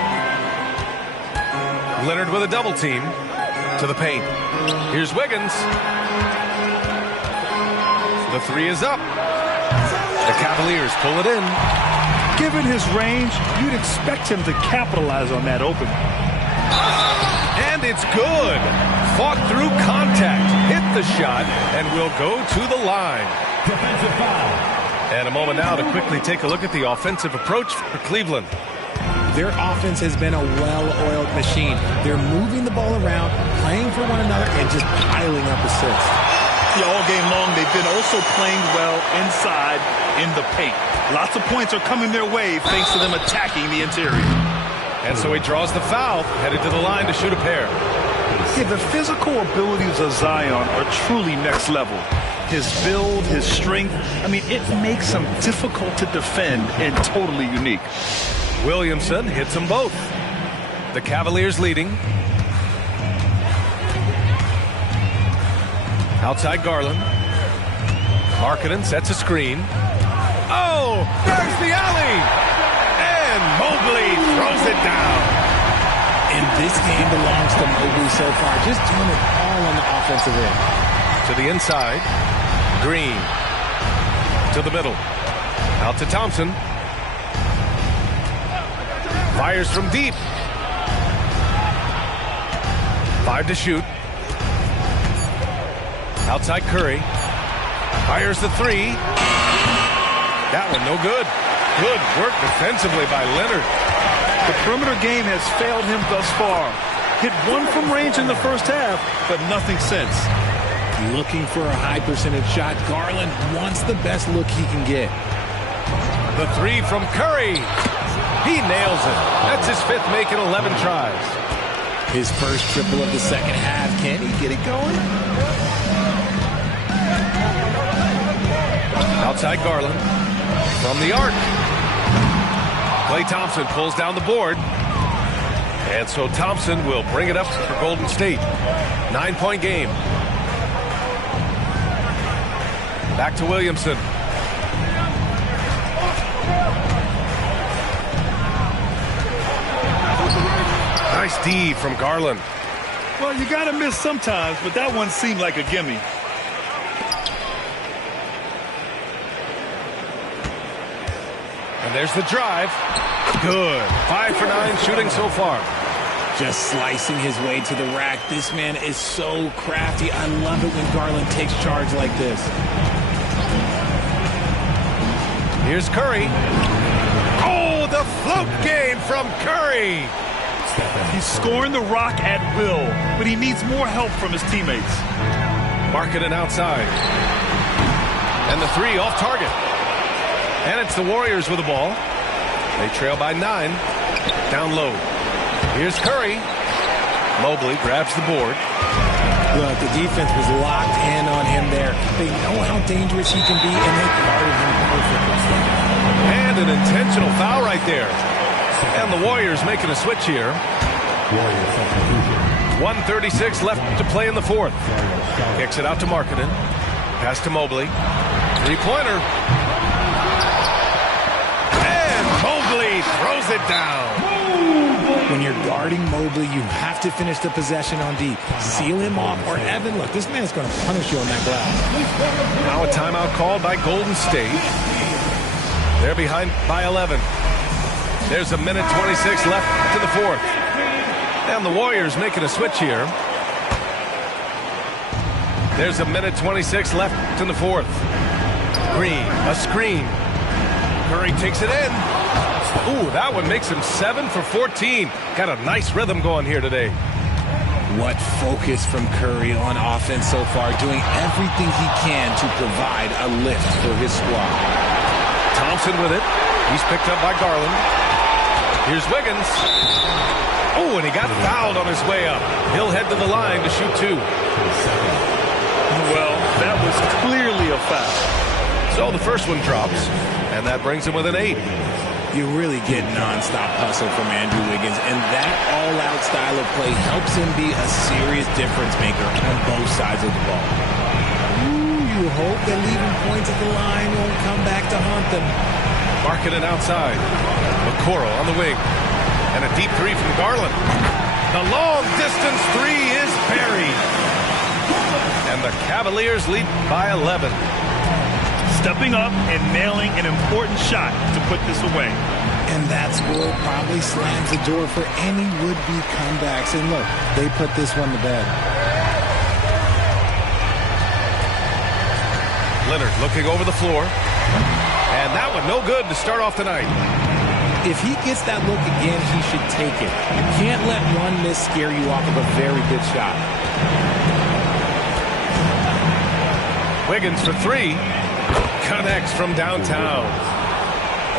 Leonard with a double team. To the paint. Here's Wiggins. The 3 is up. The Cavaliers pull it in. Given his range, you'd expect him to capitalize on that opening. And it's good. Fought through contact. Hit the shot and will go to the line. Defensive foul. And a moment now to quickly take a look at the offensive approach for Cleveland. Their offense has been a well-oiled machine. They're moving the ball around, playing for one another, and just piling up assists. All game long, they've been also playing well inside in the paint. Lots of points are coming their way thanks to them attacking the interior. And so he draws the foul, headed to the line to shoot a pair. Yeah, the physical abilities of Zion are truly next level. His build, his strength, I mean, it makes him difficult to defend and totally unique. Williamson hits them both. The Cavaliers leading. Outside Garland. Markkanen sets a screen. Oh, there's the alley. And Mobley throws it down. And this game belongs to Mobley so far. Just doing it all on the offensive end. To the inside. Green. To the middle. Out to Thompson. Fires from deep. 5 to shoot. Outside Curry. Fires the 3. That one no good. Good work defensively by Leonard. The perimeter game has failed him thus far. Hit 1 from range in the first half, but nothing since. Looking for a high percentage shot. Garland wants the best look he can get. The three from Curry. He nails it. That's his fifth make in 11 tries. His first triple of the second half. Can he get it going? Outside Garland. From the arc. Klay Thompson pulls down the board. And so Thompson will bring it up for Golden State. 9-point game. Back to Williamson. Nice D from Garland. Well, you got to miss sometimes, but that one seemed like a gimme. And there's the drive. Good. 5 for 9 shooting so far. Just slicing his way to the rack. This man is so crafty. I love it when Garland takes charge like this. Here's Curry. Oh, the float game from Curry. He's scoring the rock at will, but he needs more help from his teammates. Markkanen outside. And the three off target. And it's the Warriors with the ball. They trail by 9. Down low. Here's Curry. Mobley grabs the board. Look, the defense was locked in on him there. They know how dangerous he can be, and they guarded him perfectly. And an intentional foul right there. And the Warriors making a switch here. 1:36 left to play in the fourth. Kicks it out to Markkanen. Pass to Mobley. Three-pointer. And Mobley throws it down. When you're guarding Mobley, you have to finish the possession on D. Seal him off, or Evan, look, this man's going to punish you on that glass. Now a timeout called by Golden State. They're behind by 11. There's a minute 26 left to the fourth. And the Warriors making a switch here. There's a minute 26 left in the fourth. Green, a screen. Curry takes it in. Ooh, that one makes him 7 for 14. Got a nice rhythm going here today. What focus from Curry on offense so far, doing everything he can to provide a lift for his squad. Thompson with it. He's picked up by Garland. Here's Wiggins. Oh, and he got fouled on his way up. He'll head to the line to shoot 2. Well, that was clearly a foul. So the first one drops, and that brings him with an 8. You really get nonstop hustle from Andrew Wiggins, and that all-out style of play helps him be a serious difference maker on both sides of the ball. Ooh, you hope that leaving points at the line won't come back to haunt them. Markkanen outside. Okoro on the wing. And a deep three from Garland. The long-distance three is buried. And the Cavaliers lead by 11. Stepping up and nailing an important shot to put this away. And that score probably slams the door for any would-be comebacks. And look, they put this one to bed. Leonard looking over the floor. And that one no good to start off the night. If he gets that look again, he should take it. You can't let one miss scare you off of a very good shot. Wiggins for 3. Connects from downtown.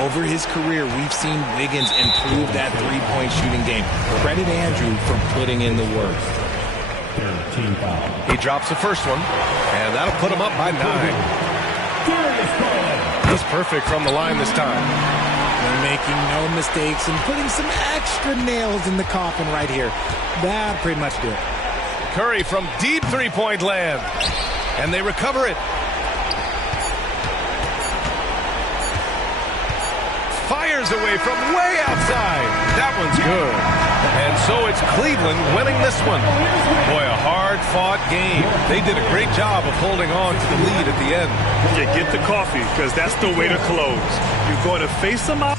Over his career, we've seen Wiggins improve that three-point shooting game. Credit Andrew for putting in the work. He drops the first one, and that'll put him up by 9. He's perfect from the line this time. They're making no mistakes and putting some extra nails in the coffin right here. That pretty much did it. Curry from deep three-point land, and they recover it. Fires away from way outside. That one's good. And so it's Cleveland winning this one. Boy, a hard-fought game. They did a great job of holding on to the lead at the end. Yeah, get the coffee, because that's the way to close. You're going to face them out.